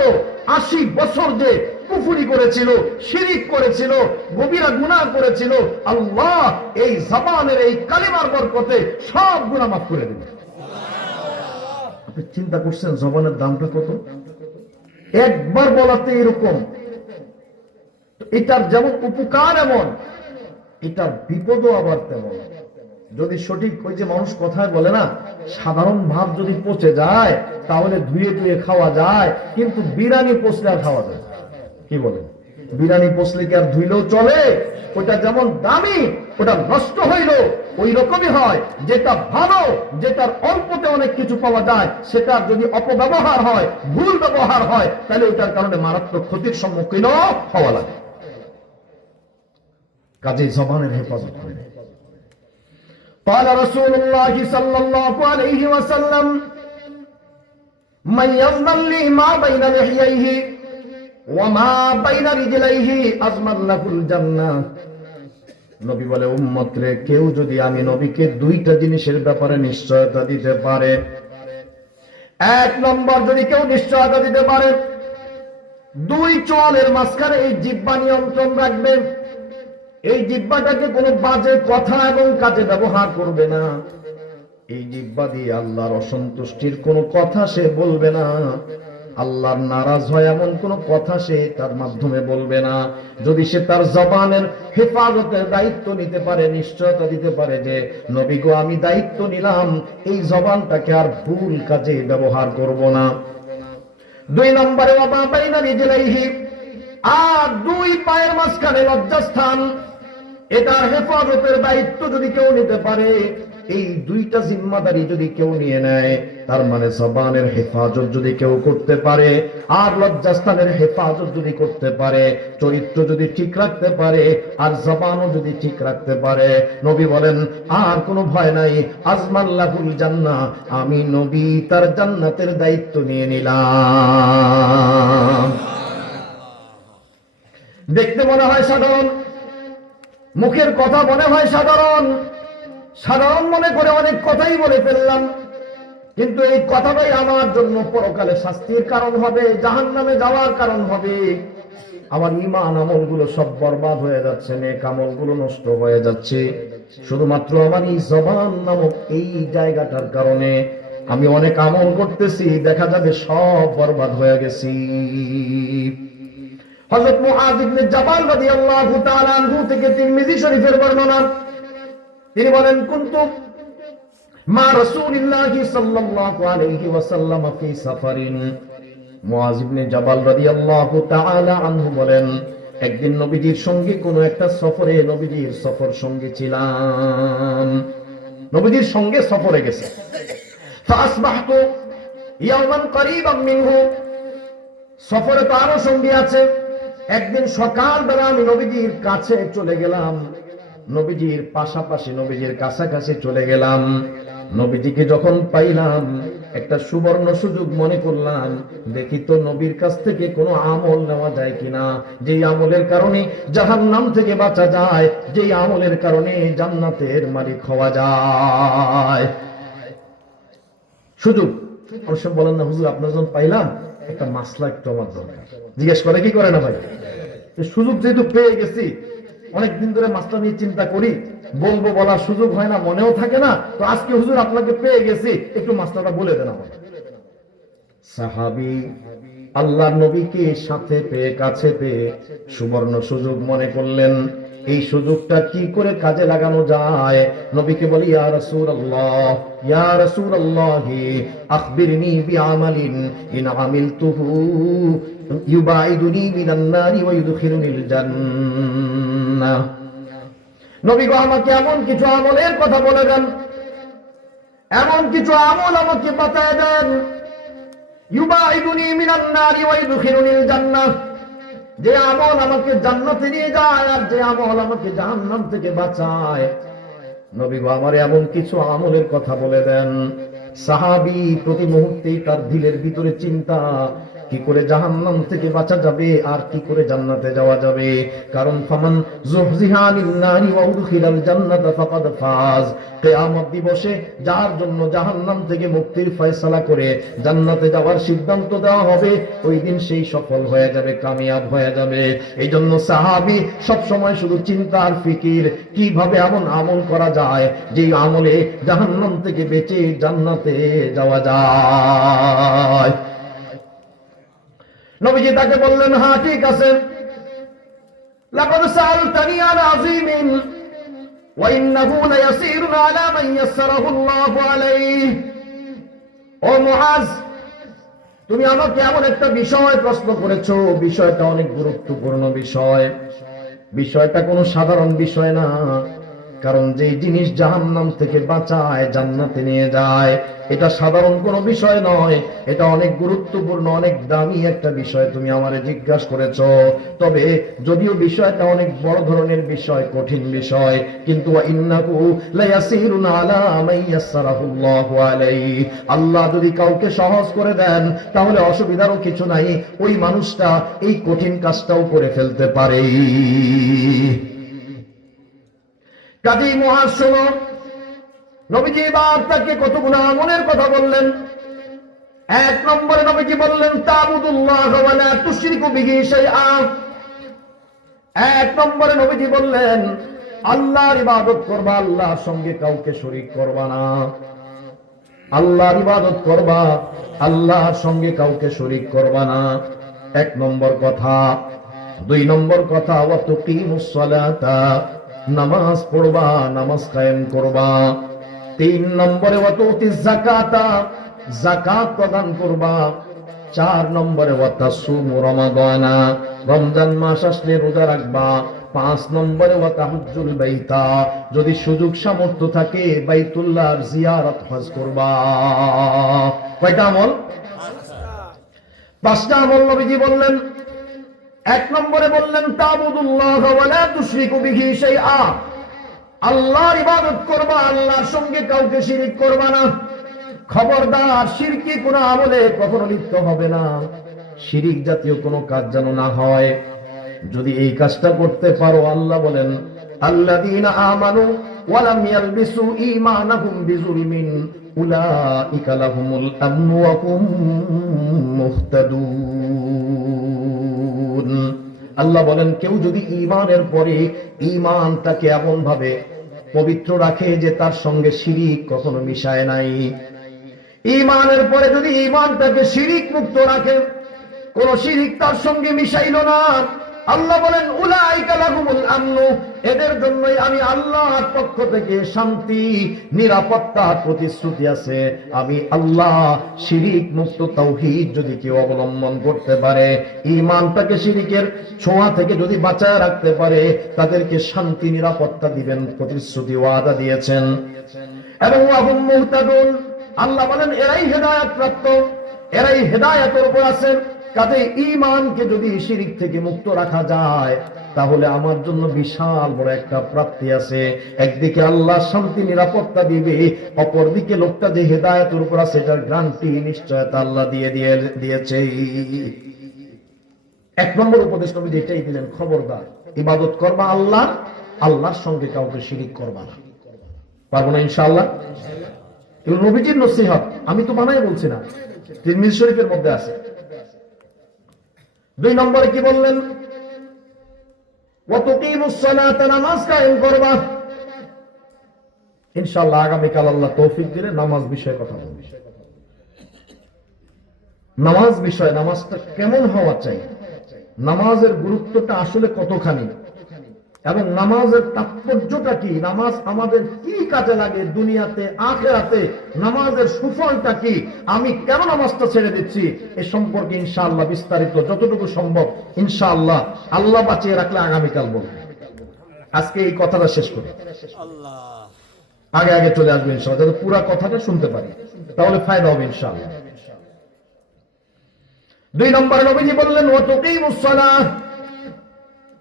80 বছর যে কুফরি করেছিল, শিরিক করেছিল, গভীরা গুনাহ করেছিল, আল্লাহ এই জবানের এই কালিমার বরকতে সব গুনাহ মাফ করে দিবেন। আপনি চিন্তা করছেন জবানের দামটা কত? একবার বলাতে এরকম। এটার যেমন উপকার এমন, এটার বিপদও আবার তেমন। যদি সঠিক, ওই যে মানুষ কথায় বলে না, সাধারণ ভাব যদি পচে যায় তাহলে ধুয়ে ধুয়ে খাওয়া যায়, কিন্তু বিরিয়ানি পচলে আর খাওয়া যায়? কি বলে, বিরিয়ানি পচলে কি আর ধুইলেও চলে? ওটা যেমন দামি, ওটা নষ্ট হইল ওই রকমই হয়। যেটা ভালো, যেটার অল্পতে অনেক কিছু পাওয়া যায়, সেটার যদি অপব্যবহার হয়, ভুল ব্যবহার হয়, তাহলে ওটার কারণে মারাত্মক ক্ষতির সম্মুখীন হওয়া লাগে। কাজেই জবানের হেফাজত করে। قال رسول الله صلى الله عليه وسلم من يضمن لي ما بين لحييه وما بين رجليه أضمن له الجنة। নবী বলে, উম্মত রে, কেউ যদি আমি নবীকে দুইটা জিনিসের ব্যাপারে নিশ্চয়তা দিতে পারে, এক নম্বর যদি কেউ নিশ্চয়তা দিতে পারে, দুই চোয়ালের মাঝখানে এই জিহ্বা নিয়ন্ত্রণ রাখবে, এই জিহ্বাটাকে কোনো বাজে কথা এবং কাজে ব্যবহার করবে না, এই জিহ্বা দিয়ে আল্লাহর অসন্তুষ্টির কোনো কথা সে বলবে না, আল্লাহর নারাজ হয় এমন কোনো কথা সে তার মাধ্যমে বলবে না। যদি সে তার জবানের হেফাজতের দায়িত্ব নিতে পারে, নিশ্চয়তা দিতে পারে যে নবী গো, আমি দায়িত্ব নিলাম এই জবানটাকে আর ভুল কাজে ব্যবহার করব না। দুই নম্বরে ওয়া মা বাইনা রিজলাইহি, আর দুই পায়ের মাঝখানে লজ্জাস্থান, এটার হেফাজতের দায়িত্ব যদি কেউ নিতে পারে, এই দুইটা জিম্মাদারি যদি কেউ নিয়ে নেয়, তার মানে জবানের হেফাজত যদি কেউ করতে পারে, আর লজ্জাস্থানের হেফাজত যদি করতে পারে, চরিত্র যদি ঠিক রাখতে পারে, আর জবানও যদি ঠিক রাখতে পারে, নবী বলেন আর কোনো ভয় নাই, আজমাল্লাহুল জান্নাহ, আমি নবী তার জান্নাতের দায়িত্ব নিয়ে নিলাম। দেখতে মনে হয় সাধারণ, মুখের কথা মনে হয় সাধারণ, সাধারণ মনে করে অনেক কথাই বলে ফেললাম, কিন্তু এই কথাটাই আমার জন্য পরকালে শাস্তির কারণ হবে, জাহান্নামে যাওয়ার কারণ হবে। আমার ঈমান আমলগুলো সব বরবাদ হয়ে যাচ্ছে, নেক আমলগুলো নষ্ট হয়ে যাচ্ছে, শুধুমাত্র আমার এই জবান নামক এই জায়গাটার কারণে। আমি অনেক আমল করতেছি, দেখা যাবে সব বরবাদ হয়ে গেছি। হযরত মুআয ইবনে জাবাল রাদিয়াল্লাহু তাআলা আনহু থেকে তিরমিজি শরীফের বর্ণনা, তিনি বলেন, কুনতু মা রাসূলিল্লাহি সাল্লাল্লাহু আলাইহি ওয়াসাল্লাম ফি সাফারিন। মুআয ইবনে জাবাল রাদিয়াল্লাহু তাআলা আনহু বলেন, একদিন নবীজির সঙ্গে কোন একটা সফরে, নবীজির সফর সঙ্গী ছিলাম, নবীজির সঙ্গে সফরে গেছে। ফাসবাহতু ইয়াওমান করিবাম মিনহু, সফরে তো আরো সঙ্গী আছে। একদিন সকালবেলা আমি নবীজির কাছে চলে গেলাম, নবীজির পাশাপাশি, নবীজির কাছাকাছি চলে গেলাম। নবীজিকে যখন পাইলাম, একটা সুবর্ণ সুযোগ মনে করলাম, দেখি তো নবীর কাছ থেকে কোনো আমল নেওয়া যায় কিনা, যেই আমলের কারণে জাহান্নাম থেকে বাঁচা যায়, যেই আমলের কারণে জান্নাতের মালিক হওয়া যায়। সুযোগ। অবশ্য বলেন না, হুজুর আপনার যখন পাইলাম একটা মাসলা একটু আমার দরকার, জিজ্ঞেস করে কি করে না ভাই? সুযোগ যেহেতু পেয়ে গেছি, অনেকদিন ধরে মাসলা নিয়ে চিন্তা করি, বলবো, বলার সুযোগ হয় না, মনেও থাকে না, তো আজকে হুজুর আপনাকে পেয়ে গেছি, একটু মাসলাটা বলে দেন আমাকে। সাহাবী আল্লাহর নবীকে সাথে পেয়ে, কাছে পেয়ে সুবর্ণ সুযোগ মনে করলেন, এই সুযোগটা কি করে কাজে লাগানো যায়? নবীকে বলি, ইয়া রাসূলুল্লাহ, ইয়া রাসূলুল্লাহ, আখবিরনি বিআমালিন ইন আমিলতুহু ইউবাইদুনি মিনান নারি ওয়া ইউদখিলুনিল জান্নাহ। নবী গো, আমাকে এমন কিছু আমলের কথা বলে দেন, এমন কিছু আমল আমাকে বাতায় দেন, ইউবাইদুনি মিনান নারি ওয়া ইউদখিলুনিল জান্নাহ, যে আমল আমাকে জান্নাতে নিয়ে যায় আর যে আমল আমাকে জাহান্নাম থেকে বাঁচায়। নবী গো, আমার এমন কিছু আমলের কথা বলে দেন। সাহাবী প্রতি মুহূর্তেই তার দিলের ভিতরে চিন্তা, কি করে জাহান্নাম থেকে বাঁচা যাবে আর কি করে জান্নাতে যাওয়া যাবে। কারণ ফামান যুহজিহা আনিন নারি ওয়া উদখিলাল জান্নাতা ফাকাদ ফাজ, কিয়ামত দিবসে যার জন্য জাহান্নাম থেকে মুক্তির ফয়সালা করে জান্নাতে যাওয়ার সিদ্ধান্ত দেওয়া হবে, ওই দিন সেই সফল হয়ে যাবে, কামিয়াব হয়ে যাবে। এই জন্য সাহাবী সব সময় শুধু চিন্তা আর ফিকির, কিভাবে এমন আমল করা যায় যে আমলে জাহান্নাম থেকে বেঁচে জান্নাতে যাওয়া যায়। নবীজি তাকে বললেন, হ্যাঁ ঠিক আছে, লাকাদ সাআলতানি আন আযীমিন ওয়া ইন্নাহু লায়াসীরুন আলা মান ইয়াসসারাহু আল্লাহু আলাইহি। ও মুআজ, তুমি আমাকে এমন একটা বিষয় প্রশ্ন করেছো, বিষয়টা অনেক গুরুত্বপূর্ণ বিষয়। বিষয়টা কোনো সাধারণ বিষয় না, কারণ যে জিনিস জাহান্নাম থেকে বাঁচায় জান্নাতে নিয়ে যায়, এটা সাধারণ কোনো বিষয় নয়, এটা অনেক গুরুত্বপূর্ণ, অনেক দামি একটা বিষয় তুমি আমারে জিজ্ঞাসা করেছো। তবে যদিও বিষয়টা অনেক বড় ধরনের বিষয়, কঠিন বিষয়, কিন্তু ইন্নাহু লায়াসীরুন আলা মান ইয়াসসারাহু আল্লাহু আলাইহি, আল্লাহ যদি কাউকে সহজ করে দেন তাহলে অসুবিধারও কিছু নাই, ওই মানুষটা এই কঠিন কাজটাও করে ফেলতে পারে। কাজেই মুআজ শোনো, নবীজি এবার তাকে কতগুলো আমলের কথা বললেন। এক নম্বরে নবীজি বললেন, তা'বুদুল্লাহ ওয়া লা তুশরিকু বিহি শাইআ। এক নম্বরে নবীজি বললেন, আল্লাহর ইবাদত করবা, আল্লাহর সঙ্গে কাউকে শরীক করবা না। আল্লাহর ইবাদত করবা, আল্লাহর সঙ্গে কাউকে শরীক করবা না, এক নম্বর কথা। দুই নম্বর কথা, ওয়া তুকিমুস সালাতা, নামাজ পড়বা, নামাজ কায়েম করবা। তিন নম্বরে ওয়া তুতিজ যাকাতা, যাকাত প্রদান করবা। চার নম্বরে ওয়া তাসুমু রমাদানা, রমজান মাস আসলে রোজা রাখবা। পাঁচ নম্বরে ওয়া তাহুজ্জুল বাইতা, যদি সুযোগ সামর্থ্য থাকে বাইতুল্লাহর জিয়ারত হজ করবা। কয়টা আমল? পাঁচটা আমল নবীজি বললেন। এক নম্বরে বললেন, তা'বুদুল্লাহ ওয়া লা তুশরিকু বিহি শাইআ, আল্লাহর ইবাদত করবা, আল্লাহর সঙ্গে কাউকে শিরিক করবা না। খবরদার, শিরকি কোন আমলে কখনো লিপ্ত হবে না, শিরিক জাতীয় কোনো কাজ যেন না হয়। যদি এই কাজটা করতে পারো, আল্লাহ বলেন, আল্লাযীনা আমানু ওয়া লাম ইয়ালবিসু ঈমানাহুম বিযুলমিন উলাইকা লাহুমুল আমনু ওয়া হুম মুহতাদুন। আল্লাহ বলেন, কেউ যদি ঈমানের পরে ঈমানটাকে এমন ভাবে পবিত্র রাখে যে তার সঙ্গে শিরিক কখনো মিশায় নাই, ঈমানের পরে যদি ঈমানটাকে শিরিক মুক্ত রাখে, কোন শিরিক তার সঙ্গে মিশাইল না, আল্লাহ বলেন, উলাইকা লাহুমুল আমনু, এদের জন্যই আমি আল্লাহর পক্ষ থেকে শান্তি, নিরাপত্তা প্রতিশ্রুতি আছে। আমি আল্লাহ শিরিক মুক্ত তাওহীদ যদি কেউ অবলম্বন করতে পারে, ঈমানটাকে শিরিকের ছোঁয়া থেকে যদি বাঁচায় রাখতে পারে, তাদেরকে শান্তি নিরাপত্তা দিবেন প্রতিশ্রুতি ওয়াদা দিয়েছেন। এবং ওয়া হুম মুহতাদুন, আল্লাহ বলেন, এরাই হেদায়েত প্রাপ্ত, এরাই হেদায়েতের উপর আছে। কাজে ঈমানকে যদি শিরিক থেকে মুক্ত রাখা যায়, তাহলে আমার জন্য বিশাল বড় একটা প্রাপ্তি আছে। একদিকে আল্লাহ শান্তি নিরাপত্তা দিবে, অপরদিকে লোকটা যে হেদায়েতের উপর আছে এটার গ্যারান্টি নিশ্চয়তা আল্লাহ দিয়েছে। এক নম্বর উপদেশ নবী এটাই দিলেন, খবরদার, ইবাদত করবা আল্লাহ, আল্লাহর সঙ্গে কাউকে শিরিক করবা না। পারবো না ইনশাআল্লাহ? এগুলো নবীজির নসিহত, আমি তো বানাই বলছি না, তিরমিজি শরীফের মধ্যে আছে। দুই নম্বরে কি বললেন? ওয়া তুকিমুস সালাতা, নামাজ কায়েম করবা। ইনশাআল্লাহ আগামীকাল আল্লাহ তৌফিক দিলে নামাজ বিষয়ে কথা বলব। নামাজ বিষয়, নামাজটা কেমন হওয়া চাই, নামাজের গুরুত্বটা আসলে কতখানি, এবং নামাজের তাৎপর্যটা কি, নামাজ আমাদের কি কাজে লাগে দুনিয়াতে আখিরাতে, নামাজের সুফলটা কি, আমি কেন নামাজটা ছেড়ে দিচ্ছি, এ সম্পর্কে ইনশাআল্লাহ বিস্তারিত যতটুকু সম্ভব ইনশাআল্লাহ আল্লাহ বাঁচিয়ে রাখলে আগামীকাল বলবো। আজকে এই কথাটা শেষ করি, আগে আগে চলে আসবে ইনশাআল্লাহ, যাতে পুরো কথাটা শুনতে পারি, তাহলে ফায়দা হবে ইনশাআল্লাহ। 2 নম্বরে নবীজি বললেন ওয়া তুকিমুস সালাহ,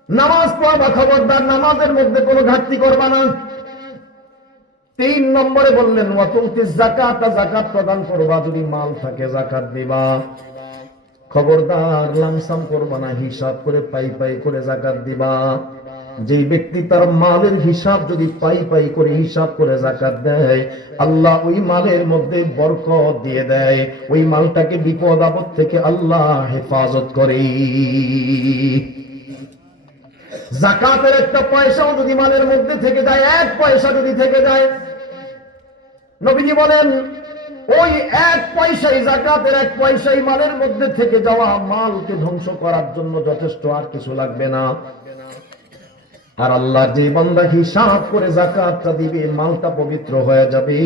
নামাজ পড়বা, খবরদার নামাজের মধ্যে কোনো ঘাটতি করবা না। 3 নম্বরে বললেন ওয়া তুতিজ যাকাত, যাকাত প্রদান করবা, যদি মাল থাকে যাকাত দিবা, খবরদার লামসাম করবা না, হিসাব করে পাই পাই করে যাকাত দিবা। যে ব্যক্তি তার মালের হিসাব যদি পাই পাই করে হিসাব করে যাকাত দেয়, আল্লাহ ওই মালের মধ্যে বরকত দিয়ে দেয়, ওই মালটাকে বিপদ আপদ থেকে আল্লাহ হেফাজত করে। যাকাতের একটা পয়সাও যদি মালের মধ্যে থেকে যায়, 1 পয়সা যদি থেকে যায়, নবীজি বলেন ওই 1 পয়সাই, যাকাতের 1 পয়সাই মালের মধ্যে থেকে যাওয়া মালকে ধ্বংস করার জন্য যথেষ্ট, আর কিছু লাগবে না। আর আল্লাহর যে বান্দা হিসাব করে যাকাতটা দিবে, মালটা পবিত্র হয়ে যাবে।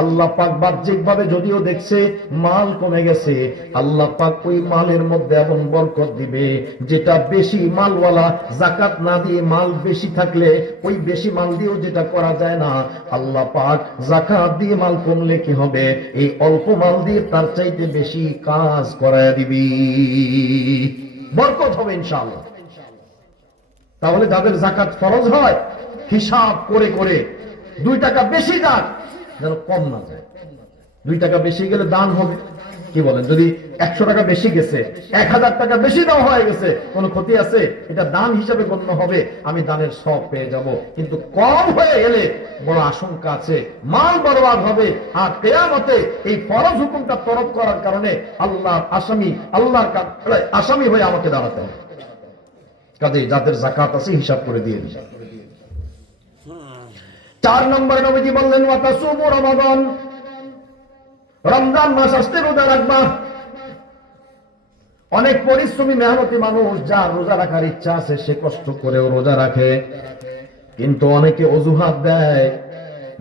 আল্লাহ পাক বাহ্যিকভাবে যদিও দেখছে মাল কমে গেছে, আল্লাহ পাক ওই মালের মধ্যে এমন বরকত দিবে, যেটা বেশি মালওয়ালা যাকাত না দিয়ে মাল বেশি থাকলে ওই বেশি মাল দিয়েও যেটা করা যায় না, আল্লাহ পাক যাকাত দিয়ে মাল কমলে কি হবে, এই অল্প মাল দিয়ে তার চাইতে বেশি কাজ করায় দিবি, বরকত হবে ইনশাআল্লাহ। তাহলে যাদের যাকাত ফরজ হয়, হিসাব করে করে 2 টাকা বেশি যাক, যেন কম না যায়। 2 টাকা বেশি গেলে দান হবে, কি বলেন? যদি 100 টাকা বেশি গেছে, 1000 টাকা বেশি দেওয়া হয়ে গেছে, কোনো ক্ষতি আছে? এটা দান হিসাবে গণ্য হবে, আমি দানের সব পেয়ে যাব। কিন্তু কম হয়ে গেলে বড় আশঙ্কা আছে, মাল বরবাদ হবে, আর কিয়ামতে এই ফরজ হুকুমটা তরক করার কারণে আল্লাহর আসামি হয়ে আমাকে দাঁড়াতে হবে। কাজে যাদের যাকাত আছে হিসাব করে দিয়ে দিন। 4 নম্বরে নবীজি বললেন ওয়া তাসুমু রমাদান, রমজান মাস আসতে রোজা রাখবা। অনেক পরিশ্রমী মেহনতি মানুষ, যার রোজা রাখার ইচ্ছা আছে সে কষ্ট করেও রোজা রাখে, কিন্তু অনেকে অজুহাত দেয়,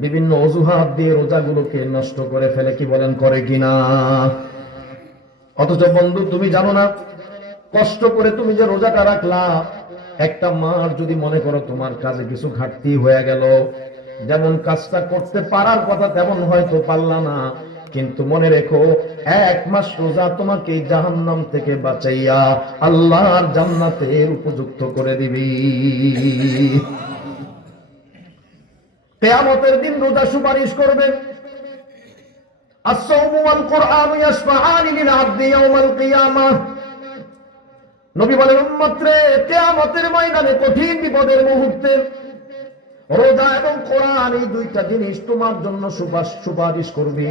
বিভিন্ন অজুহাত দিয়ে রোজাগুলোকে নষ্ট করে ফেলে, কি বলেন? করে কিনা? অথচ বন্ধু তুমি জানো না, কষ্ট করে তুমি যে রোজাটা রাখলা, একটা মাস যদি মনে করো তোমার কাজে কিছু ঘাটতি হয়ে গেল, যেমন কাজটা করতে পারার কথা তেমন হয়তো পারলা না, কিন্তু মনে রেখো 1 মাস রোজা তোমাকে জাহান্নাম থেকে বাঁচাইয়া আল্লাহর জান্নাতের উপযুক্ত করে দিবি। কিয়ামতের দিন রোজা সুপারিশ করবে। আস-সাওমু ওয়াল কুরআনু ইয়াশফাআনি লিল আবদি ইয়াওমাল কিয়ামাহ। নবী বলেন উম্মত রে, কিয়ামতের ময়দানে কঠিন বিপদের মুহূর্তে রোজা এবং কোরআন, এই 2টা জিনিস তোমার জন্য সুপারিশ করবে।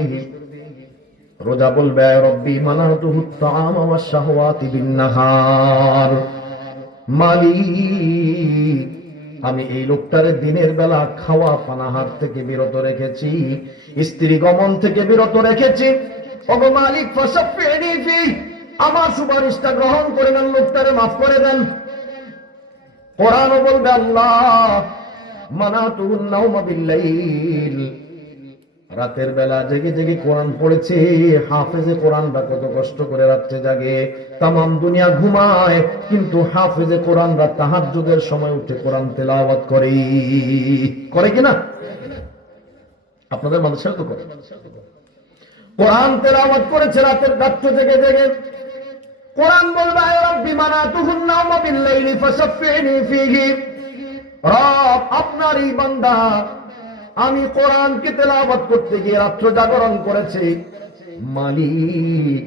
রোজা বলবে আয় রব্বি মানাতুহুত তাআমা ওয়াশ শাহওয়াতি বিন নাহার, মালিক আমি এই লোকটারে দিনের বেলা খাওয়া পানাহার থেকে বিরত রেখেছি, স্ত্রী গমন থেকে বিরত রেখেছি, ওগো মালিক ফাশফিনি ফি, আমার সুপারিশটা গ্রহণ করে নেন, লোকটারে মাফ করে দেন। কোরআনও বলবে আল্লাহ মানাতুহুন নাওমা বিল্লাইল, রাতের বেলা জেগে জেগে কোরআন পড়েছে, হাফেজে কোরআনটা কত কষ্ট করে রাত্রে জাগে, তামাম দুনিয়া ঘুমায়, কিন্তু হাফেজে কোরআনরা তাহাজ্জুদের সময় উঠে কোরআন তেলাওয়াত করে কিনা? আপনাদের মানুষের তো করে, কোরআন তেলাওয়াত করেছে রাত্রে জেগে জেগে। কোরআন বলবে আয় রব্বি মানাতুহুন নাওমা বিল্লাইলি ফাশফিনি ফিহি, রব আপনার এই বান্দা আমি কোরআনকে তেলাওয়াত করতে গিয়ে রাত্র জাগরণ করেছি, মালিক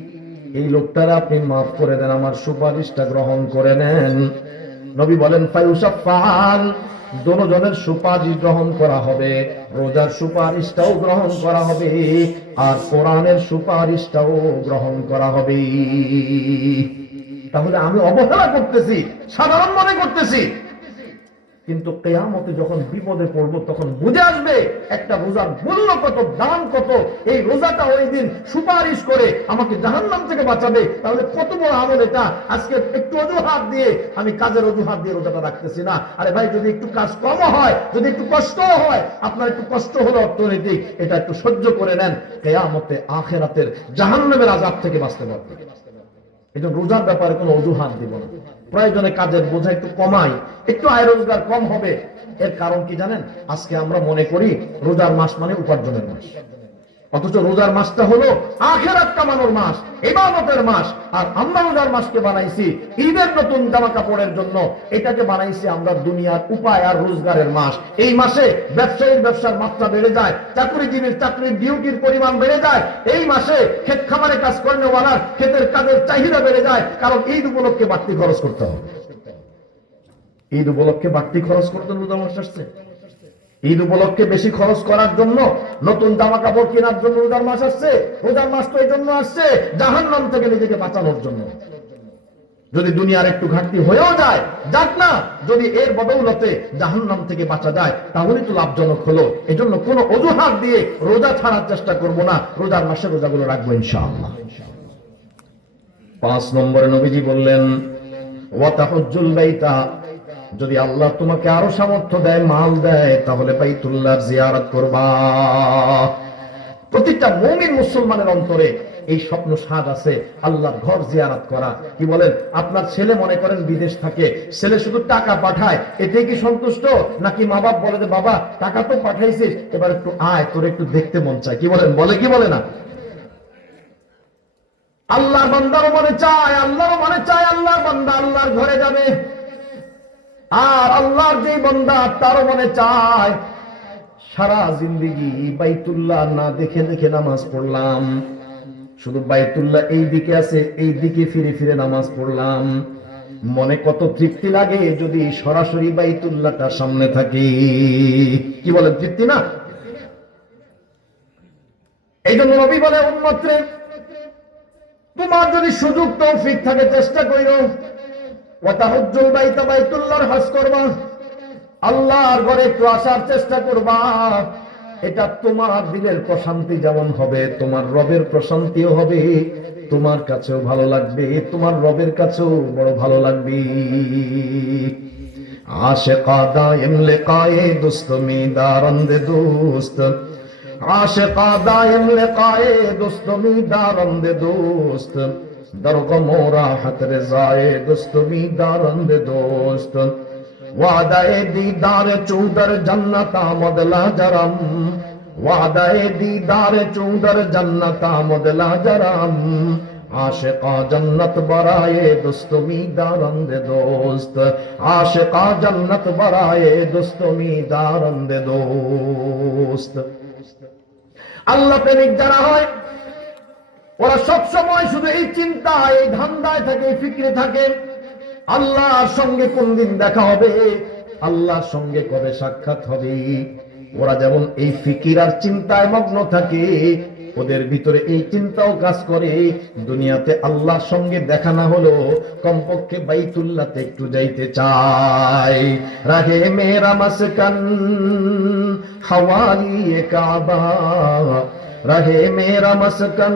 এই লোকটার আপনি মাফ করে দেন, আমার সুপারিশটা গ্রহণ করে নেন। নবী বলেন ফায়ুশাফাআন, দুজনের সুপারিশ গ্রহণ করা হবে, রোজার সুপারিশটাও গ্রহণ করা হবে, আর কোরআনের সুপারিশটাও গ্রহণ করা হবে। তাহলে আমি অবহেলা করতেছি, সাধারণ মনে করতেছি, কিন্তু কিয়ামতে যখন বিপদে পড়ব তখন বুঝে আসবে একটা রোজার মূল্য কত, দাম কত। এই রোজাটা ওই দিন সুপারিশ করে আমাকে জাহান্নাম থেকে বাঁচাবে। তাহলে কত বড় আমল এটা। আজকে একটু অজুহাত দিয়ে, আমি কাজের অজুহাত দিয়ে রোজাটা রাখতেছি না। আরে ভাই, যদি একটু কাজ কম হয়, যদি একটু কষ্ট হয়, আপনার একটু কষ্ট হলো অর্থনৈতিক, এটা একটু সহ্য করে নেন, কিয়ামতে আখিরাতের জাহান্নামের আযাব থেকে বাঁচতে পারবে। এই জন্য রোজার ব্যাপারে কোনো অজুহাত দিব না। প্রয়োজনে কাজের বোঝা একটু কমাই, একটু আয় রোজগার কম হবে। এর কারণ কি জানেন? আজকে আমরা মনে করি রোজার মাস মানে উপার্জনের মাস, অথচ রোজার মাসটা হলো আখিরাত কামানোর মাস, ইবাদতের মাস। আর আমরা রোজার মাসকে বানাইছি ঈদের নতুন জামা কাপড়ের জন্য। এটাকে বানাইছি আমরা দুনিয়ার উপায় আর রোজগারের মাস। এই মাসে ব্যবসায়ীর ব্যবসার মাত্রা বেড়ে যায়, চাকরিজীবীর চাকরির ডিউটির পরিমাণ বেড়ে যায়। এই মাসে ক্ষেত খামারে কাজ করেওয়ালার ক্ষেতের কাজের চাহিদা বেড়ে যায়, কারণ ঈদ উপলক্ষে বাড়তি খরচ করতে হবে। ঈদ উপলক্ষে বাড়তি খরচ করতে রোজা মাস আসছে। ঈদ উপলক্ষে বেশি খরচ করার জন্য, নতুন জামা কাপড় কেনার জন্য রোজার মাস আসছে। রোজার মাস তো এই জন্য আসছে জাহান্নাম থেকে নিজেকে বাঁচানোর জন্য। যদি দুনিয়ার একটু ঘাটতি হয়েও যায়, যাক না, যদি এর বদৌলতে জাহান্নাম থেকে বাঁচা যায় তাহলে তো লাভজনক হলো। এজন্য কোনো অজুহাত দিয়ে রোজা ছাড়ার চেষ্টা করব না, রোজার মাসে রোজাগুলো রাখবো ইনশাআল্লাহ। 5 নম্বরে নবীজি বললেন, ওয়া তাহুজ্জুল বাইতা, যদি আল্লাহ তোমাকে আরো সামর্থ্য দেয়, মাল দেয়, তাহলে বাইতুল্লাহর জিয়ারত করবা। প্রত্যেকটা মুমিন মুসলমানের অন্তরে এই স্বপ্ন সাজ আছে, আল্লাহর ঘর জিয়ারত করা। কি বলেন? আপনার ছেলে মনে করেন বিদেশ থাকে, ছেলে শুধু টাকা পাঠায়, এতে কি সন্তুষ্ট? নাকি মা বাপ বলে যে বাবা টাকা তো পাঠাইছিস, এবার একটু আয়, তোর একটু দেখতে মন চায়। কি বলেন? বলে কি বলে না? আল্লাহর বান্দারও মনে চায়, আল্লাহরও মনে চায় আল্লাহর বান্দা আল্লাহর ঘরে যাবে। আর আল্লাহর যে বান্দা তারও মনে চায় সারা জিন্দেগি বাইতুল্লাহ না দেখে দেখে নামাজ পড়লাম, শুধু বাইতুল্লাহ এই দিকে আছে, এই দিকে ফিরে ফিরে নামাজ পড়লাম। মনে কত তৃপ্তি লাগে যদি সরাসরি বাইতুল্লাহটা সামনে থাকে। কি বলেন? তৃপ্তি না? এই জন্য নবী বলে, উম্মত রে, তোমার যদি সুযোগ তৌফিক থাকে চেষ্টা কইরো, ওয়া তাহুজ্জুল বাইতা, বাইতুল্লাহর হজ করবা, আল্লাহর ঘরে একটু আসার চেষ্টা করবা। এটা তোমার দিলের প্রশান্তি যেমন হবে, তোমার রবের প্রশান্তিও হবে, তোমার কাছেও ভালো লাগবে, তোমার রবের কাছেও বড় ভালো লাগবে। আশিকা দায়েম লিকায়ে দোস্ত মে দারন্দ দোস্ত, আশিকা দায়েম লিকায়ে দোস্ত মে দারন্দ দোস্ত, দরগম রাহত রেজায়ে দোস্ত মে দারন্দ দোস্ত, ওয়াদায়ে দীদার চৌদর জন্নত আমদ লাজরম, ওয়াদায়ে দীদার চৌদর জন্নত আমদ লাজরম, आशिका जन्नत बराए दोस्तमी दारंद दोस्त, आशिका जन्नत बराए दोस्तमी दारंद दोस्त। আল্লাহ প্রেমিক যারা হয় ওরা সব সময় শুধু এই চিন্তা, এই ধান্দায় থাকে, এই ফিক্রে থাকে, আল্লাহর সঙ্গে কোন দিন দেখা হবে, আল্লাহর সঙ্গে কবে সাক্ষাৎ হবে। ওরা যেমন এই ফিকির আর চিন্তায় মগ্ন থাকে, ওদের ভিতরে এই চিন্তাও কাজ করে, দুনিয়াতে আল্লাহর সঙ্গে দেখা না হলো কমপক্ষে বাইতুল্লাহতে একটু যাইতে চায়। রাহে মেরা মাসকান হাওয়ালি কাবা, रहे मेरा मस्कन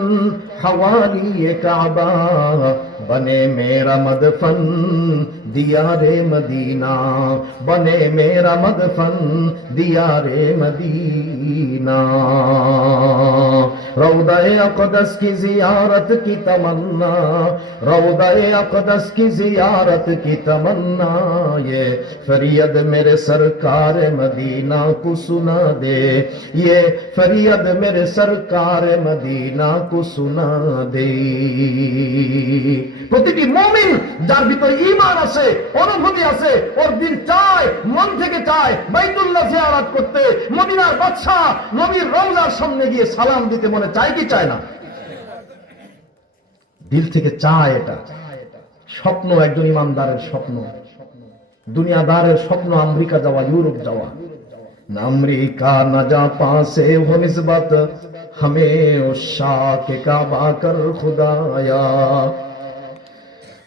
हवाली काबा, बने मेरा मदफन दियारे मदीना, बने मेरा मदफन दियारे मदीना। रौदाए अक़दस की जियारत की तमन्ना, रौदाए अक़दस की जियारत की तमन्ना, ये फरियद मेरे सरकार मदीना को सुना दे, ये फरियद मेरे सरकार मदीना को सुना दे। প্রতিটি মুমিন যার ভিতরে ঈমান আছে, অনুভূতি আছে, ওর দিল চায়, মন থেকে চায় বাইতুল্লাহ জিয়ারত করতে, মদিনার বাদশা নবীর রওজার সামনে গিয়ে সালাম দিতে মনে চায় কি চায় না? দিল থেকে চায়। এটা স্বপ্ন, একজন ইমানদারের স্বপ্ন। দুনিয়াদারের স্বপ্ন আমেরিকা যাওয়া, ইউরোপ যাওয়া। না अमरीका न जापां से हो निस्बत, हमें उस शाह के काबा कर खुदाया।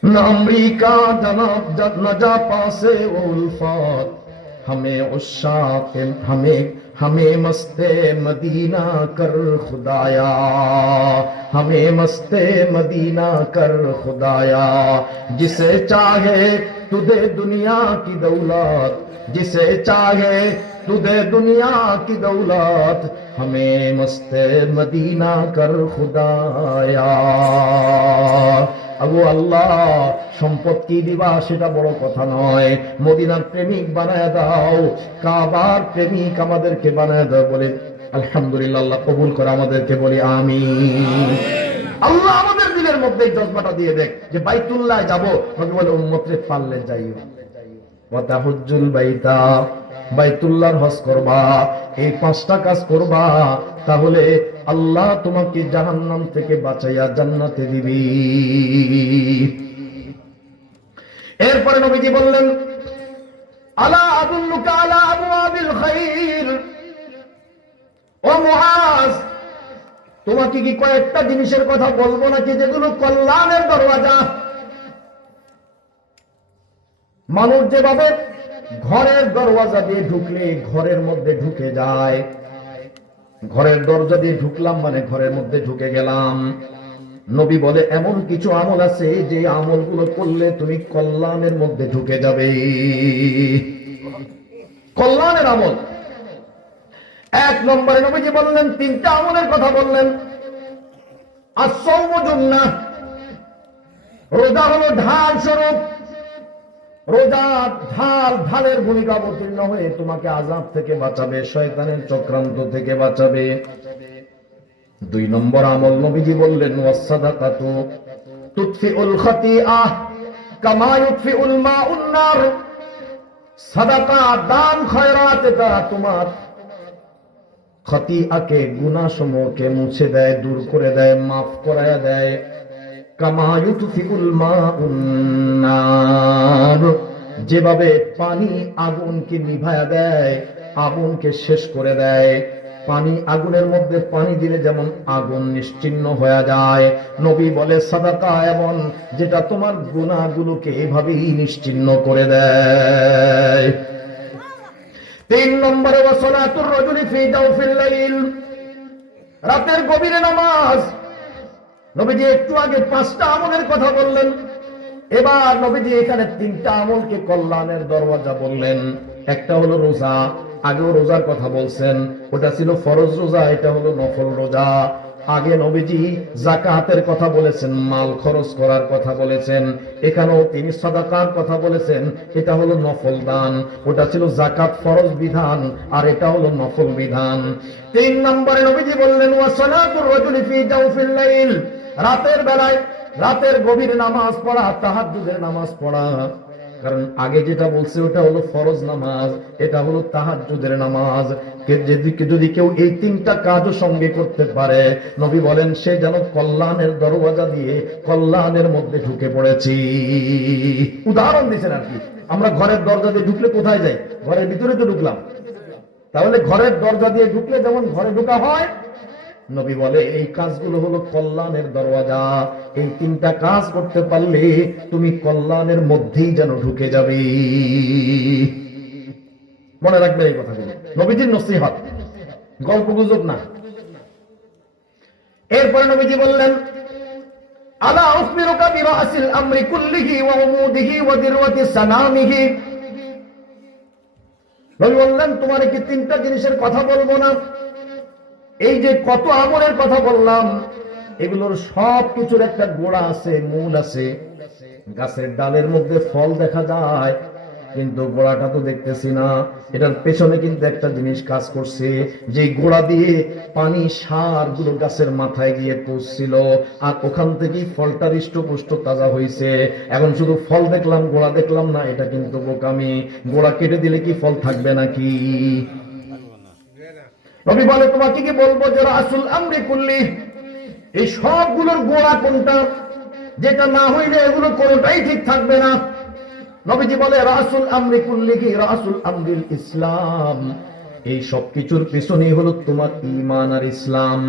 न अमरीका न जापां से वो उल्फत, हमें उस्साक़ हमें मस्ते मदीना कर खुदाया, हमें मस्ते मदीना कर खुदाया। जिसे चाहे तू दे दुनिया की दौलत, जिसे चाहे तू दे दुनिया की दौलत, हमें मस्ते मदीना कर खुदाया। আগো আল্লাহ, সম্পদ কি দিবা সেটা বড় কথা নয়, মদিনার প্রেমিক বানায় দাও, কাবার প্রেমিক আমাদেরকে বানায় দাও। বলে আলহামদুলিল্লাহ, আল্লাহ কবুল করে আমাদেরকে, বলি আমিন। আল্লাহ আমাদের দিলের মধ্যে জজবাটা দিয়ে দেখ যে বাইতুল্লাহ যাব, নবী বলে উম্মতরে পারলে যাইও। ওয়া তাহুজ্জুল বাইতা, বাইতুল্লাহর হজ করবা, এই 5টা কাজ করবা, তাহলে আল্লাহ তোমাকে জাহান্নাম থেকে বাঁচাইয়া জান্নাতে দিবি। এরপরে নবীজি বললেন, আলা আদুল্লুকা আলা আবওয়াবিল খাইর, ও মুআজ, তোমাকে কি কয়েকটা জিনিসের কথা বলবো নাকি যেগুলো কল্যাণের দরওয়াজা। মানুষ যেভাবে ঘরের দরওয়াজা দিয়ে ঢুকলে ঘরের মধ্যে ঢুকে যায়, ঘরের দরজা দিয়ে ঢুকলাম মানে ঘরের মধ্যে ঢুকে গেলাম, নবী বলে এমন কিছু আমল আছে যে আমলগুলো করলে তুমি কল্যাণের মধ্যে ঢুকে যাবে। কল্যাণের আমল 1 নম্বরে নবীজি বললেন, 3টা আমলের কথা বললেন। as-sawmu junnah, রোজা হলো ঢাল স্বরূপ। রোজা ঢালের ভূমিকা অবতীর্ণ হয়ে তোমাকে আযাব থেকে বাঁচাবে, শয়তানের চক্রান্ত থেকে বাঁচাবে। 2 নম্বর আমল নবীজি বললেন, ওয়াস-সাদাকাতু তুতফিউল খাতিআহ কামা ইউতফিউল মাউন নার, সাদাকা, দান, খয়রাত, এটা তোমার খতিআকে, গুনাহসমূহকে মুছে দেয়, দূর করে দেয়, মাফ করায়া দেয়। কামা ইউতফিউল মাউন নার, যেভাবে পানি আগুনকে নিভায়া দেয়, আগুনকে শেষ করে দেয়। পানি, আগুনের মধ্যে পানি দিলে যেমন আগুন নিশ্চিহ্ন হয়ে যায়, নবী বলে সাদাকা এমন যেটা তোমার গুনাহগুলোকে এভাবেই নিশ্চিহ্ন করে দেয়। 3 নম্বরে ওয়াসলাতুর রাজুলি ফি জাওফিল লাইল, রাতের গভীরে নামাজ। নবীজি একটু আগে 5টা আমলের কথা বললেন, এবার নবীজি এখানে 3টা আমলকে কল্যাণের দরওয়াজা বললেন। একটা হলো রোজা, আগেও রোজার কথা বলছেন, ওটা ছিল ফরজ রোজা, এটা হলো নফল রোজা। আগে নবীজি যাকাতের কথা বলেছেন, মাল খরচ করার কথা বলেছেন, এখানেও তিনি সাদাকার কথা বলেছেন, এটা হলো নফল দান। ওটা ছিল যাকাত ফরজ বিধান, আর এটা হলো নফল বিধান। 3 নম্বরে নবীজি বললেন, ওয়া সালাতুর রাজুলি ফি জাওফিল লাইল, রাতের বেলায়, রাতের গভীর নামাজ পড়া, তাহাজ্জুদের নামাজ পড়া। কারণ আগে যেটা বলছে ওটা হলো ফরজ নামাজ, এটা হলো তাহাজ্জুদের নামাজ। যদি কেউ এই 3টা কাজও সঙ্গে করতে পারে, নবী বলেন সে যেন কল্যাণের দরওয়াজা দিয়ে কল্যাণের মধ্যে ঢুকে পড়েছি। উদাহরণ দিচ্ছেন আর কি, আমরা ঘরের দরজা দিয়ে ঢুকলে কোথায় যাই? ঘরের ভিতরে তো ঢুকলাম। তাহলে ঘরের দরজা দিয়ে ঢুকলে যেমন ঘরে ঢোকা হয়, নবী বলে এই কাজগুলো হলো কল্যাণের দরওয়াজা। এই 3টা কাজ করতে পারলে তুমি কল্যাণের মধ্যেই যেন ঢুকে যাবে। মনে রাখবে এই কথাগুলো, নবীজির নসিহত, গল্প গুজব না। এরপরে নবীজি বললেন, আলা উখবিরুকা বিরাসিল আমরি কুল্লিহি ওয়া উমুদিহি ওয়া দিরওয়াতি সানামিহি, নবী বললেন তোমার কি 3টা জিনিসের কথা বলবো না? এই যে কত আমলের কথা বললাম, এগুলোর সব কিছুর একটা গোড়া আছে, মূল আছে। গাছের ডালের মধ্যে ফল দেখা যায়, কিন্তু গোড়াটা তো দেখতেছি না। এটার পেছনে কিন্তু একটা জিনিস কাজ করছে, যে গোড়া দিয়ে পানি, সার গুলো গাছের মাথায় গিয়ে পৌঁছছিল, আর ওখান থেকেই ফলটা হৃষ্টপুষ্ট তাজা হয়েছে। এখন শুধু ফল দেখলাম, গোড়া দেখলাম না, এটা কিন্তু বোকামি। গোড়া কেটে দিলে কি ফল থাকবে নাকি? নবী বলে তোমাকে কি বলবো যে রাসুল আমরি কুল্লি, এই সবগুলোর গোড়া কোনটা, যেটা না হইলে এগুলো কোনটাই ঠিক থাকবে না। নবীজি বলে রাসুল আমরি কুল্লি কি রাসুল আমরিল ইসলাম, এই সব কিছুর পিছনেই হলো তোমার ঈমান আর ইসলাম।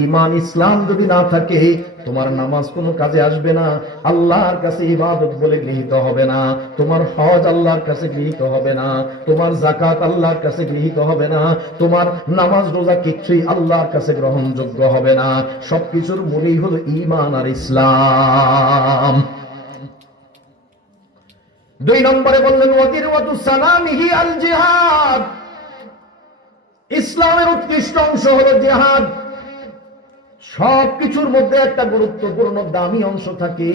ঈমান ইসলাম যদি না থাকে তোমার নামাজ কোনো কাজে আসবে না, আল্লাহর কাছে ইবাদত বলে গৃহীত হবে না, তোমার হজ আল্লাহর কাছে গৃহীত হবে না, তোমার যাকাত আল্লাহর কাছে গৃহীত হবে না, তোমার নামাজ রোজা কিচ্ছুই আল্লাহর কাছে গ্রহণযোগ্য হবে না। সবকিছুর মূলই হলো ঈমান আর ইসলাম। 2 নম্বরে বললেন ওয়াদিরওয়াতু সালামিহি আল জিহাদ, ইসলামের উৎকৃষ্ট অংশ হলো জিহাদ। সবকিছুর মধ্যে একটা গুরুত্বপূর্ণ দামি অংশ থাকে।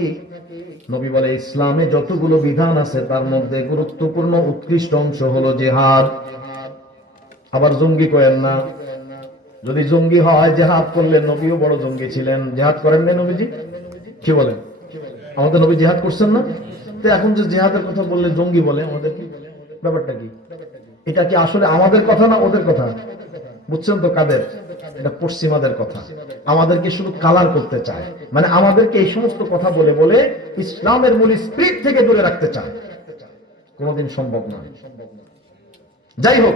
নবী বলে ইসলামে যতগুলো বিধান আছে তার মধ্যে গুরুত্বপূর্ণ উৎকৃষ্ট অংশ হলো জিহাদ। আবার জঙ্গি করেন না, যদি জঙ্গি হয় জিহাদ করলেন, নবীও বড় জঙ্গি ছিলেন, জিহাদ করেন না নবীজি? কি বলেন? আমাদের নবী জিহাদ করছেন না? তো এখন যে জিহাদের কথা বললে জঙ্গি বলে, আমাদের কি ব্যাপারটা কি? এটা কি আসলে আমাদের কথা না ওদের কথা? বুঝছেন তো কাদের? এটা পশ্চিমাদের কথা। আমাদেরকে শুধু কালার করতে চায়, মানে আমাদেরকে এই সমস্ত কথা বলে বলে ইসলামের মূল স্পিরিট থেকে দূরে রাখতে চায়। কোনদিন সম্ভব না। যাই হোক,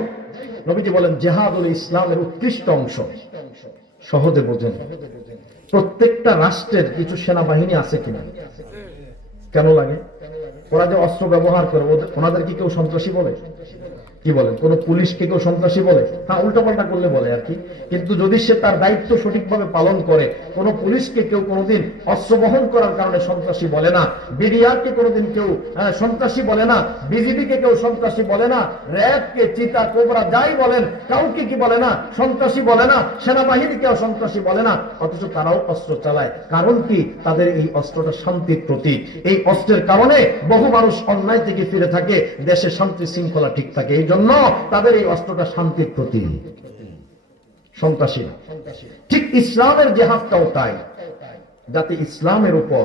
নবীজি বলেন জিহাদ হলো ইসলামের উৎকৃষ্ট অংশ। সহজে বোঝেন, প্রত্যেকটা রাষ্ট্রের কিছু সেনাবাহিনী আছে কিনা? কেন লাগে? ওরা যে অস্ত্র ব্যবহার করে, ওনাদের কি কেউ সন্ত্রাসী বলে? কি বলেন? কোন পুলিশকে কেউ সন্ত্রাসী বলে? হ্যাঁ, উল্টাপাল্টা করলে বলে আর কি। কিন্তু যদি সে তার দায়িত্ব সঠিকভাবে পালন করে, কোন পুলিশকে কেউ কোনোদিন অস্ত্র বহন করার কারণে সন্ত্রাসী বলে না, বিডিআরকে কোনোদিন কেউ সন্ত্রাসী বলে না, বিজিবিকে কেউ সন্ত্রাসী বলে না, র্যাবকে, চিতা, কোবরা যাই বলেন, কাউকে কি বলে না? সন্ত্রাসী বলে না। সেনাবাহিনীকেও সন্ত্রাসী বলে না, অথচ তারাও অস্ত্র চালায়। কারণ কি? তাদের এই অস্ত্রটা শান্তির প্রতীক। এই অস্ত্রের কারণে বহু মানুষ অন্যায় থেকে ফিরে থাকে, দেশে শান্তি শৃঙ্খলা ঠিক থাকে। এই জন্য তাদের এই অস্ত্রটা শান্তির প্রতীক, সন্ত্রাসী না। ঠিক ইসলামের জিহাদটাও তাই, যাতে ইসলামের উপর,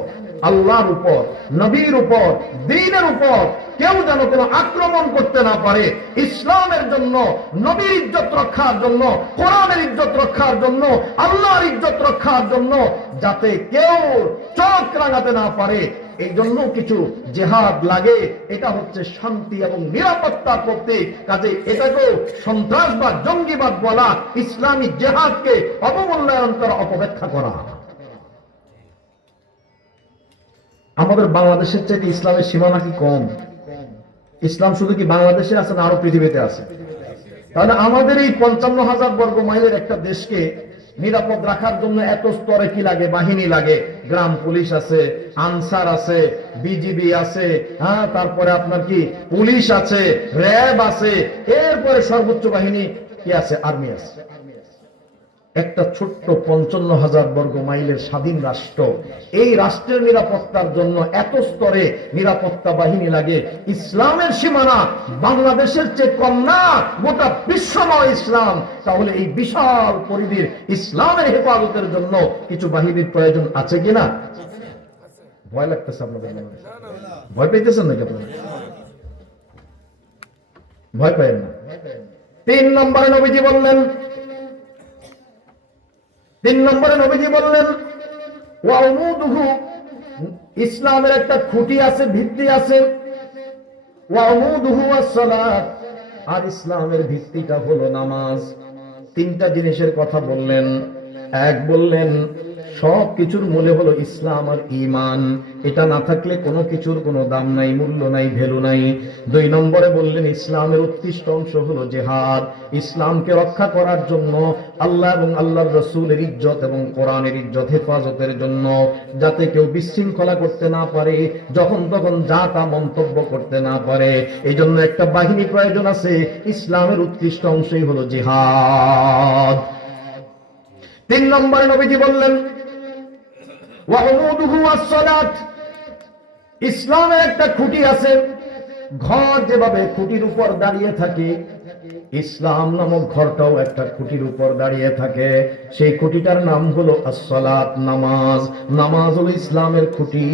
আল্লাহর উপর, নবীর উপর, দ্বীনের উপর কেউ যেন কোনো আক্রমণ করতে না পারে। ইসলামের জন্য, নবীর ইজ্জত রক্ষার জন্য, কোরআনের ইজ্জত রক্ষার জন্য, আল্লাহর ইজ্জত রক্ষার জন্য যাতে কেউ চোখ রাঙাতে না পারে, এই জন্য কিছু জিহাদ লাগে। এটা হচ্ছে শান্তি এবং নিরাপত্তার প্রতীক। কাজে এটাকেও সন্ত্রাসবাদ, জঙ্গিবাদ বলা, ইসলামী জিহাদকে অবমূল্যায়ন করা, অপব্যাখ্যা করা। আমাদের বাংলাদেশের চাইতে ইসলামের সীমানা কি কম? ইসলাম শুধু কি বাংলাদেশে আছে না আরো পৃথিবীতে আছে? তাহলে আমাদের এই 55,000 বর্গ মাইলের একটা দেশকে নিরাপদ রাখার জন্য এত স্তরে কি লাগে? বাহিনী লাগে। গ্রাম পুলিশ আছে, আনসার আছে, বিজিবি আছে, হ্যাঁ, তারপরে আপনার কি পুলিশ আছে, র্যাব আছে, এরপরে সর্বোচ্চ বাহিনী কি আছে? আর্মি আছে। একটা ছোট্ট 55,000 বর্গ মাইলের স্বাধীন রাষ্ট্র, এই রাষ্ট্রের নিরাপত্তার জন্য এত স্তরে নিরাপত্তা বাহিনী লাগে। ইসলামের সীমানা বাংলাদেশের চেয়ে কম না, গোটা বিশ্বময় ইসলাম। তাহলে এই বিশাল পরিধির ইসলামের হেফাজতের জন্য কিছু বাহিনীর প্রয়োজন আছে কিনা? ভয় লাগতেছে আপনাদের? ভয় পাইতেছেন নাকি আপনারা? ভয় পাইেন না। 3 নম্বরে নবীজি বললেন, ওয়াউমুদুহু, ইসলামের একটা খুঁটি আছে, ভিত্তি আছে। ওয়াউমুদুহু আস-সালাত, আর ইসলামের ভিত্তিটা হলো নামাজ। 3টা জিনিসের কথা বললেন। এক, বললেন সব কিছুর মূলে হলো ইসলাম আর ঈমান। এটা না থাকলে কোনো কিছুর কোনো দাম নাই, মূল্য নাই, ভ্যালু নাই। 2 নম্বরে বললেন ইসলামের উৎকৃষ্ট অংশ হলো জিহাদ। ইসলামকে রক্ষা করার জন্য, আল্লাহ এবং আল্লাহর রাসূলের ইজ্জত এবং কোরআনের ইজ্জত হেফাজতের জন্য, যাতে কেউ বিশৃঙ্খলা করতে না পারে, যখন তখন যা তা মন্তব্য করতে না পারে। এই জন্য একটা বাহিনী প্রয়োজন আছে। ইসলামের উৎকৃষ্ট অংশই হলো জিহাদ। 3 নম্বরে নবীজি বললেন ওয়াউমুদুহু আস-সালাত, ইসলামের একটা খুঁটি আছে। ঘর যেভাবে খুঁটির উপর দাঁড়িয়ে থাকে, ইসলাম নামক ঘরটাও একটা খুঁটির উপর দাঁড়িয়ে থাকে। সেই খুঁটিটার নাম হলো আস-সালাত, নামাজ। নামাজ হলো ইসলামের খুঁটি।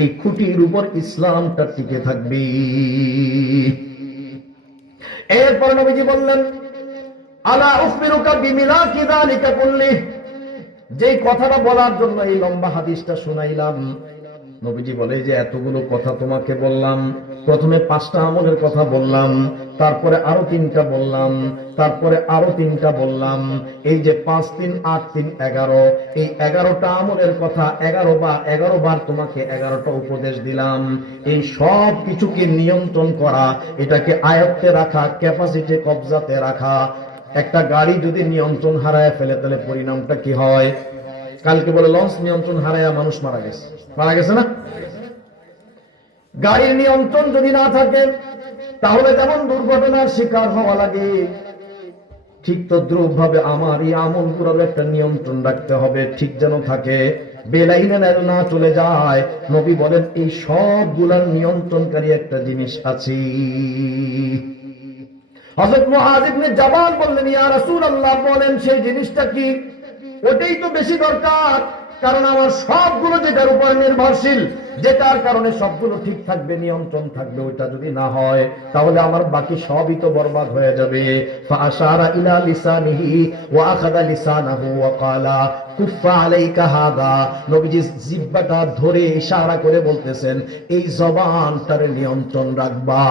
এই খুঁটির উপর ইসলামটা টিকে থাকবে। এরপর নবীজি বললেন আলা উখবিরুকা বিমিলাকি যালিকা কুল্লি, যেই কথাটা বলার জন্য এই লম্বা হাদিসটা শুনাইলাম, নবীজি বলে যে এতগুলো কথা তোমাকে বললাম, প্রথমে 5টা আমলের কথা বললাম, তারপরে আরো 3টা বললাম, তারপরে আরো 3টা বললাম, এই যে 5 3 8 3 11, এই 11টা আমলের কথা 11 বার তোমাকে 11টা উপদেশ দিলাম। এই সব কিছুকে নিয়ন্ত্রণ করা, এটাকে আয়ত্তে রাখা, ক্যাপাসিটি কবজাতে রাখা। একটা গাড়ি যদি নিয়ন্ত্রণ হারায় ফেলে তাহলে পরিণামটা কি হয়? কালকে বলে লঞ্চ নিয়ন্ত্রণ হারায় মানুষ মারা গেছে না? গাড়ির নিয়ন্ত্রণ যদি না থাকে তাহলে যেমন দুর্ঘটনার শিকার হওয়া লাগে, ঠিক তদ্রুপ ভাবে আমার এই আমলগুলোর একটা নিয়ন্ত্রণ রাখতে হবে, ঠিক যেন থাকে, বেলাইনে না চলে যায়। নবী বলেন এই সবগুলার নিয়ন্ত্রণকারী একটা জিনিস আছে। হযরত মুআয ইবনে জাবাল বললেন, ইয়া রাসূলুল্লাহ, বলেন সেই জিনিসটা কি? ওটাই তো বেশি দরকার, কারণ আমার সবগুলো যেটার উপর নির্ভরশীল, যেটার কারণে সবগুলো ঠিক থাকবে, নিয়ন্ত্রণ থাকবে, ওইটা যদি না হয় তাহলে আমার বাকি সবই তো বরবাদ হয়ে যাবে। ফাআশারা ইলা লিসানিহি ওয়া আখাযা লিসানাহু ওয়া ক্বালা কুফা আলাইকা হাদা। নবীজি জিহ্বাটা ধরে ইশারা করে বলতেছেন এই জবানটারে নিয়ন্ত্রণ রাখবা।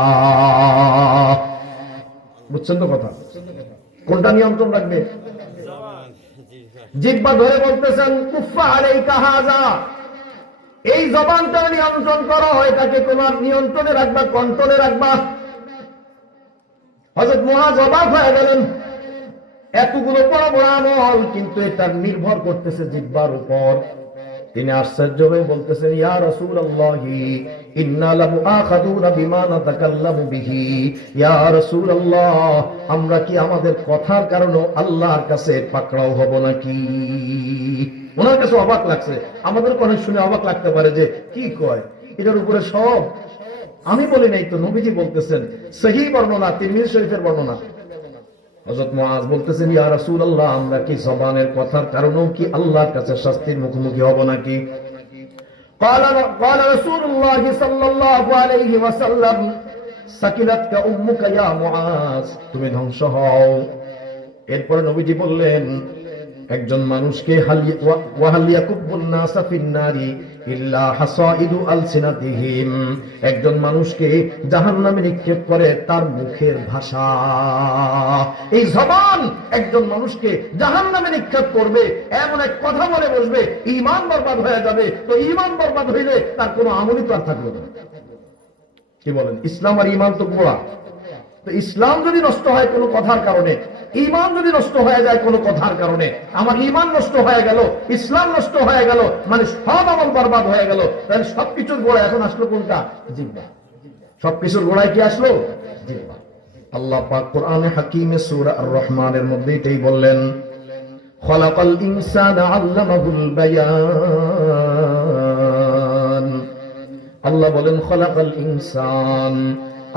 বুঝছেন তো কথা? কোনটা নিয়ন্ত্রণ রাখবে? জিহ্বা ধরে বলতেছেন কুফা আলাইকা হাযা, এই জবানটা নিয়ন্ত্রণ করো, এটাকে তোমার নিয়ন্ত্রণে রাখবা, কন্ট্রোলে রাখবা। হযরত মুআয অবাক হয়ে গেলেন, এতগুলো বড় বড় আমল, কিন্তু এটা নির্ভর করতেছে জিহ্বার উপর। তিনি আশ্চর্য হয়ে বলতেছেন, ইয়া রাসূলুল্লাহি ইন্না লামুআখাযুনা বিমা নাতাকাল্লামু বিহি। ইয়া রাসূলুল্লাহ, আমরা কি আমাদের কথার কারণে আল্লাহর কাছে পাকড়াও হব নাকি? ওনার কাছে অবাক লাগছে, আমাদের কথা শুনে অবাক লাগতে পারে যে কি কয়, এটার উপরে সব আমি বলি নাই তো, নবীজি বলতেছেন। সহিহ বর্ণনা, তিরমিজি শরীফের বর্ণনা। হযরত মুআয বলতেছেন, ইয়া রাসূলুল্লাহ, আমরা কি জবানের কথার কারণেও কি আল্লাহর কাছে শাস্তির মুখোমুখি হব নাকি? قال رسول الله صلى الله عليه وسلم সাকিলাতকা উম্মুকা ইয়া মুআয, তুমি ধ্বংস হও। এরপরে নবীজি বললেন, একজন মানুষকে একজন মানুষকে জাহান্নামে নিক্ষেপ করে তার মুখের ভাষা। এই জবান একজন মানুষকে জাহান্নামে নিক্ষেপ করবে, এমন এক কথা বলে বসবে, ঈমান বরবাদ হয়ে যাবে। তো ঈমান বরবাদ হইলে তার কোনো আমলই তো আর থাকবে না। কি বলেন? ইসলাম আর ঈমান তো গোড়া। তো ইসলাম যদি নষ্ট হয় কোনো কথার কারণে, ঈমান যদি নষ্ট হয়ে যায় কোনো কথার কারণে, আমার ঈমান নষ্ট হয়ে গেল, ইসলাম নষ্ট হয়ে গেল, মানে সব আমল বরবাদ হয়ে গেল। তাহলে সবকিছুর গোড়া এখন আসলো কোনটা? জিহ্বা। সবকিছুর গোড়ায় কি আসলো? জিহ্বা। আল্লাহ পাক কোরআনে হাকিমে সূরা আর-রহমানের মধ্যে এটাই বললেন, খালাকাল ইনসানা আল্লামাহুল বায়ান। আল্লাহ বলেন খালাকাল ইনসান,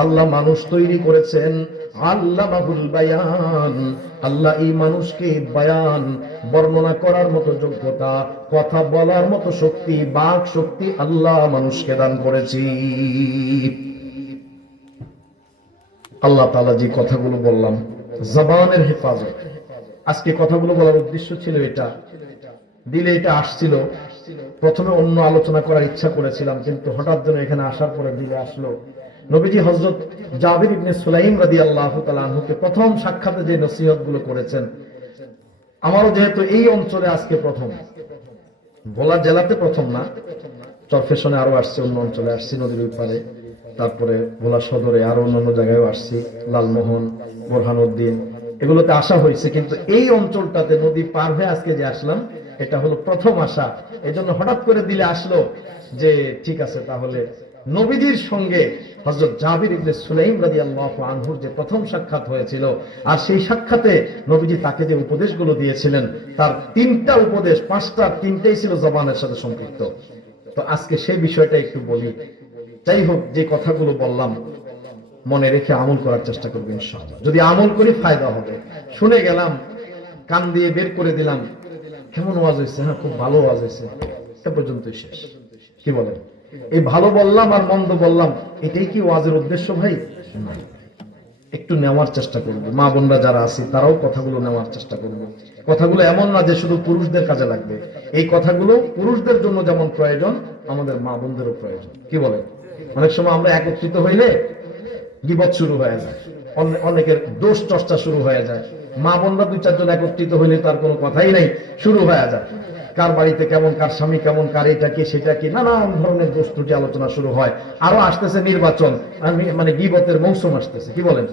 আল্লাহ মানুষ তৈরি করেছেন, আল্লামাহুল বায়ান, আল্লাহ এই মানুষকে বায়ান, বর্ণনা করার মতো যোগ্যতা, কথা বলার মতো শক্তি, বাক শক্তি আল্লাহ মানুষকে দান করেছি। আল্লাহ তাআলা যে কথাগুলো বললাম, জবানের হেফাজত, আজকে কথাগুলো বলার উদ্দেশ্য ছিল এটা, দিলে এটা আসছিল। প্রথমে অন্য আলোচনা করার ইচ্ছা করেছিলাম, কিন্তু হঠাৎ যেন এখানে আসার পরে দিলে আসলো। নবীজি হযরত জাবির ইবনে সুলাইম রাদিয়াল্লাহু তাআলা আনহুকে প্রথম সাক্ষাতে যে নসিহতগুলো করেছেন, আমারও যেহেতু এই অঞ্চলে আজকে প্রথম, ভোলা জেলাতে প্রথম না, চরফেশনে আরো আসছে, অন্য অঞ্চলে আসছি, নদীর ওই পারে, তারপরে ভোলা সদরে আরো অন্যান্য জায়গায়ও আসছি, লালমোহন, বোরহানউদ্দিন, এগুলোতে আসা হয়েছে, কিন্তু এই অঞ্চলটাতে নদী পার হয়ে আজকে যে আসলাম, এটা হলো প্রথম আসা। এই জন্য হঠাৎ করে দিলে আসলো যে ঠিক আছে, তাহলে নবীজির সঙ্গে হযরত জাবির ইবনে সুলাইম রাদিয়াল্লাহু আনহুর যে প্রথম সাক্ষাৎ হয়েছিল, আর সেই সাক্ষাতে নবীজি তাকে যে উপদেশগুলো দিয়েছিলেন, তার 3টা উপদেশ, 5টার 3টাই ছিল জবানের সাথে সম্পৃক্ত। তো আজকে সেই বিষয়টা একটু বলি। যাই হোক, যে কথাগুলো বললাম মনে রেখে আমল করার চেষ্টা করব ইনশাআল্লাহ। যদি আমল করি ফায়দা হবে। শুনে গেলাম, কান দিয়ে বের করে দিলাম, কেমন ওয়াজ হয়েছে, হ্যাঁ খুব ভালো ওয়াজ হয়েছে, এ পর্যন্তই শেষ। কি বলেন? এই ভালো বললাম আর মন্দ বললাম, এটাই কি ওয়াজের উদ্দেশ্য ভাই? একটু নেওয়ার চেষ্টা করবো, মা বোনরা যারা আছে তারাও কথাগুলো নেওয়ার চেষ্টা করবো। কথাগুলো এমন না যে শুধু পুরুষদের কাজে লাগবে, এই কথাগুলো পুরুষদের জন্য যেমন প্রয়োজন, আমাদের মা বোনদেরও প্রয়োজন। কি বলে? অনেক সময় আমরা একত্রিত হইলে গীবত শুরু হয়ে যায়, অনেকের দোষ চর্চা শুরু হয়ে যায়। মা বোনরা দুই চারজন একত্রিত হইলে তার কোনো কথাই নাই, শুরু হয়ে যায় কার বাড়িতে কেমন, কার স্বামী কেমন, কার এটা কি সেটা কি, নানান ধরনের দোষ ত্রুটি আলোচনা শুরু হয়। আরো আসতেছে নির্বাচন, মানে গীবতের মৌসুম আসতেছে। কি বলেন?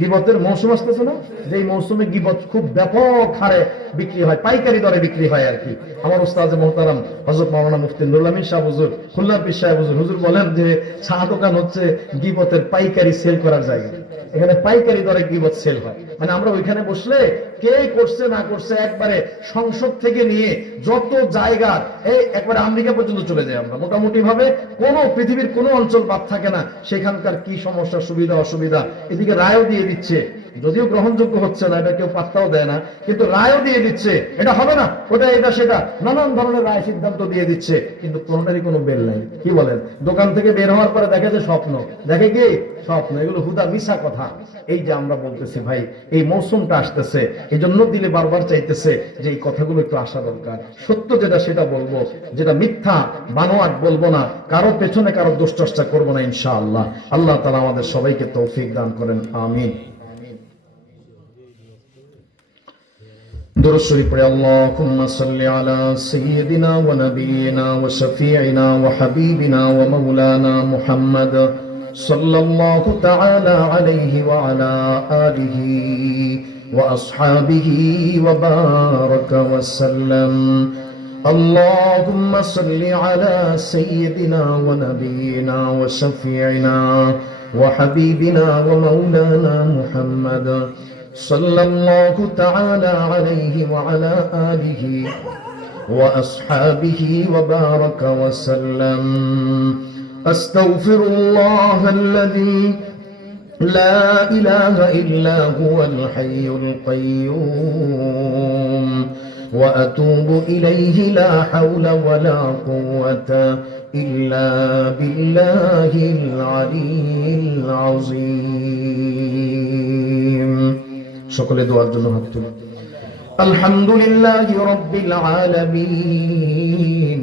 গীবতের মৌসুম আসতেছে না? যেই মৌসুমে গীবত খুব ব্যাপক হারে বিক্রি হয়, পাইকারি দরে বিক্রি হয় আর কি। আমার উস্তাদ মুহতারাম হযরত মাওলানা মুফতি নুরুল আমিন সাহেব হুজুর, খুলনা পীর সাহেব হুজুর বলেন যে চা দোকান হচ্ছে গীবতের পাইকারি সেল করার জায়গা। এখানে পাইকারি দরে গীবত সেল হয়। মানে আমরা ওইখানে বসলে কে করছে না করছে একবারে সংসদ থেকে নিয়ে যত জায়গা, এই একবারে আমেরিকা পর্যন্ত চলে যায়। আমরা মোটামুটি ভাবে কোনো পৃথিবীর কোনো অঞ্চল বাদ থাকে না, সেখানকার কি সমস্যা, সুবিধা অসুবিধা, এদিকে রায়ও দিয়ে দিচ্ছে। যদিও গ্রহণযোগ্য হচ্ছে না, এটা কেউ পাত্তাও দেয় না, কিন্তু রায়ও দিয়ে দিচ্ছে, এটা হবে না, ওটা এটা সেটা, নানান ধরনের রায় সিদ্ধান্ত দিয়ে দিচ্ছে, কিন্তু কোনটারই কোনো বেল নাই। কি বলেন? দোকান থেকে বের হওয়ার পরে দেখে যে স্বপ্ন, দেখে কি স্বপ্ন, এগুলো হুদা মিশা কথা। এই যে আমরা বলতেছি ভাই, এই মৌসুমটা আসতেছে, এই জন্য দিলে বারবার চাইতেছে যে এই কথাগুলো একটু আসা দরকার। সত্য যেটা সেটা বলবো, যেটা মিথ্যা বানোয়াট বলবো না, কারো পেছনে কারো দুশ্চর্চা করবো না ইনশাআল্লাহ। আল্লাহ তাআলা আমাদের সবাইকে তৌফিক দান করেন, আমিন। درود شريف پڑھے اللهم صل على سيدنا ونبينا وشفيعنا وحبيبنا ومولانا محمد صلى الله تعالى عليه وعلى آله وأصحابه وبارك وسلم. اللهم صل على سيدنا ونبينا وشفيعنا وحبيبنا ومولانا محمد صلى الله تعالى عليه وعلى آله وأصحابه وبارك وسلم. أستغفر الله الذي لا إله إلا هو الحي القيوم وأتوب إليه لا حول ولا قوة إلا بالله العلي العظيم. সকলে দোয়ার জন্য হাত তুলুন। আলহামদুলিল্লাহি রাব্বিল আলামিন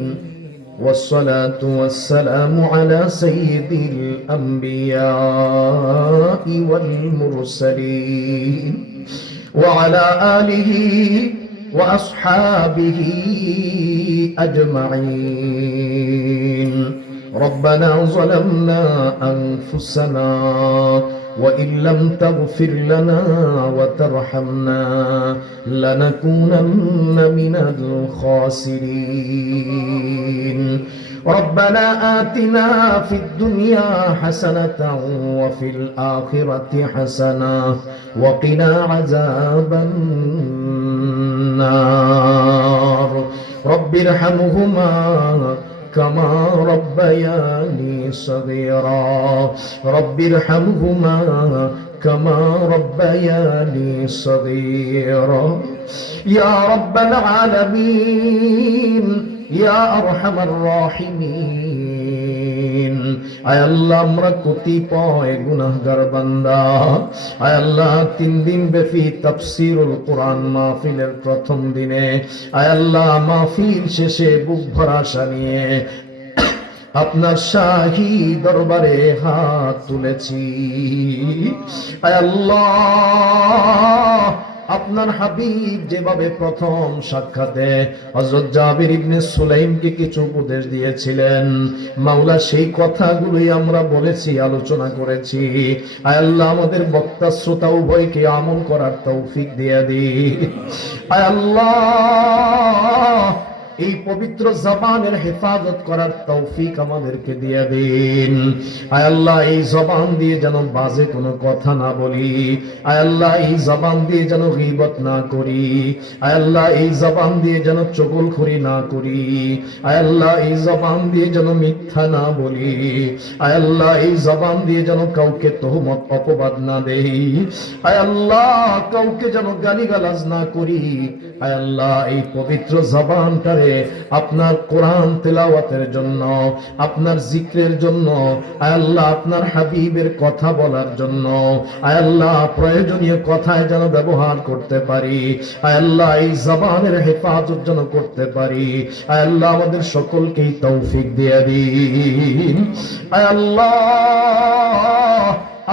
والصلاة والسلام على سيد الأنبياء والمرسلين وعلى آله وأصحابه أجمعين. ربنا ظلمنا أنفسنا وإن لم تغفر لنا وترحمنا لنكونن من الخاسرين. ربنا آتنا في الدنيا حسنة وفي الآخرة حسنة وقنا عذاب النار. رب ارحمهما كما ربياني صغيرا. رب ارحمهما كما ربياني صغيرا. يا رب العالمين يا أرحم الراحمين. আয় আল্লাহ, আমরা কতিপয় গুনাহগার বান্দা। আয় আল্লাহ, 3 দিন ব্যাপী তাফসীরুল কোরআন মাহফিলের প্রথম দিনে আয় আল্লাহ মাহফিল শেষে বুক ভরা আশা নিয়ে আপনার শাহী দরবারে হাত তুলেছি। আয় আল্লাহ, আপনার হাবিব যেভাবে প্রথম সাক্ষাতে হযরত জাবির ইবনে সুলাইমকে কিছু উপদেশ দিয়েছিলেন, মাওলা সেই কথাগুলোই আমরা বলেছি, আলোচনা করেছি। আয় আল্লাহ, আমাদের বক্তা শ্রোতা উভয়কে আমল করার তৌফিক দিয়ে দিন। আয় আল্লাহ, এই পবিত্র জবানের হেফাজত করার তৌফিক আমাদেরকে দিয়ে দিন। আয় আল্লাহ, এই জবান দিয়ে যেন বাজে কোনো কথা না বলি। আয় আল্লাহ, এই জবান দিয়ে যেন গীবত না করি। আয় আল্লাহ, এই জবান দিয়ে যেন চগলখড়ি না করি। আয় আল্লাহ, এই জবান দিয়ে যেন মিথ্যা না বলি। আয় আল্লাহ, এই জবান দিয়ে যেন কাউকে তহমত অপবাদ না দেই। আয় আল্লাহ, কাউকে যেন গালিগালাজ না করি। আয় আল্লাহ, এই পবিত্র জবানটারে করে আপনার কোরআন তেলাওয়াতের জন্য, আপনার জিক্রের জন্য, আয় আল্লাহ আপনার হাবিবের কথা বলার জন্য, আয় আল্লাহ প্রয়োজনীয় কথায় যেন ব্যবহার করতে পারি, আয় আল্লাহ এই জবানের হেফাজত যেন করতে পারি, আয় আল্লাহ আমাদের সকলকেই তৌফিক দিয়ে দিন। আয় আল্লাহ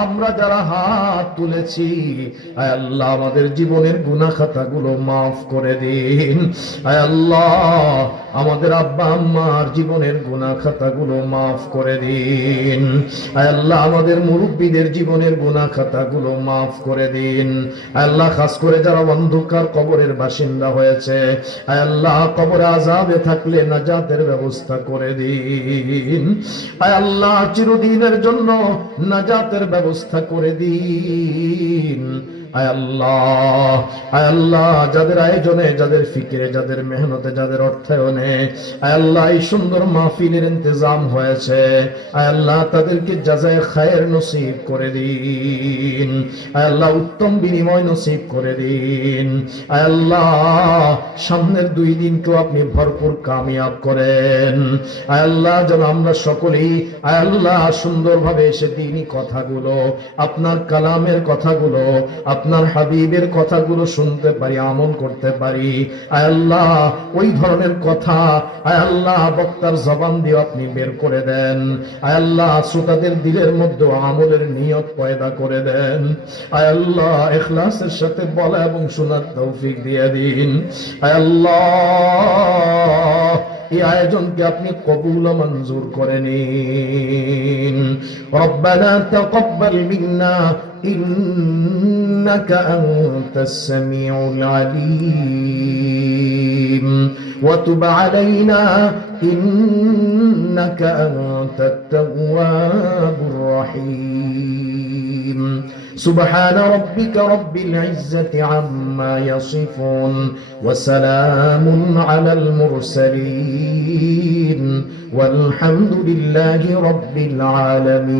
আমরা যারা হাত তুলেছি, আয় আল্লাহ আমাদের জীবনের গুনাহ খাতাগুলো মাফ করে দিন। আয় আল্লাহ আমাদের আব্বা আম্মার জীবনের গুনাহ খাতাগুলো মাফ করে দিন। আয় আল্লাহ আমাদের মুরব্বীদের জীবনের গুনাহ খাতাগুলো মাফ করে দিন। আয় আল্লাহ খাস করে যারা অন্ধকার কবরের বাসিন্দা হয়েছে, আয় আল্লাহ কবরে আযাবে থাকলে নাজাতের ব্যবস্থা করে দিন। আয় আল্লাহ চিরদিনের জন্য নাজাতের ব্যবস্থা করে দিন। আয় আল্লাহ, আয় আল্লাহ যাদের আয়োজনে, যাদের ফিকিরে, যাদের মেহনতে, যাদের অর্থায়নে আয় আল্লাহ এই সুন্দর মাহফিলের ইন্তজাম হয়েছে, আয় আল্লাহ তাদেরকে জাযায়ে খায়ের নসিব করে দিন। আয় আল্লাহ উত্তম বিনিময় নসিব করে দিন। আয় আল্লাহ সামনের 2 দিনকেও আপনি ভরপুর কামিয়াব করেন। আয় আল্লাহ যেন আমরা সকলেই আয় আল্লাহ সুন্দরভাবে এসে দ্বীনি কথাগুলো, আপনার কালামের কথাগুলো, আপনার হাবিবের কথাগুলো শুনতে পারি, আমল করতে পারি। আয় আল্লাহ ওই ধরনের কথা আয় আল্লাহ বক্তার জবান দিয়ে আপনি বের করে দেন। আয় আল্লাহ শ্রোতাদের দিলের মধ্যে আমলের নিয়ত পয়দা করে দেন। আয় আল্লাহ ইখলাসের সাথে বলা এবং শোনার তৌফিক দিয়ে দিন। আয় আল্লাহ এই আয়োজনকে আপনি কবুল ও মঞ্জুর করে নিন। রব্বানা তাকাব্বাল মিন্না إنك أنت السميع العليم وتب علينا إنك أنت التواب الرحيم سبحان ربك رب العزة عما يصفون وسلام على المرسلين والحمد لله رب العالمين.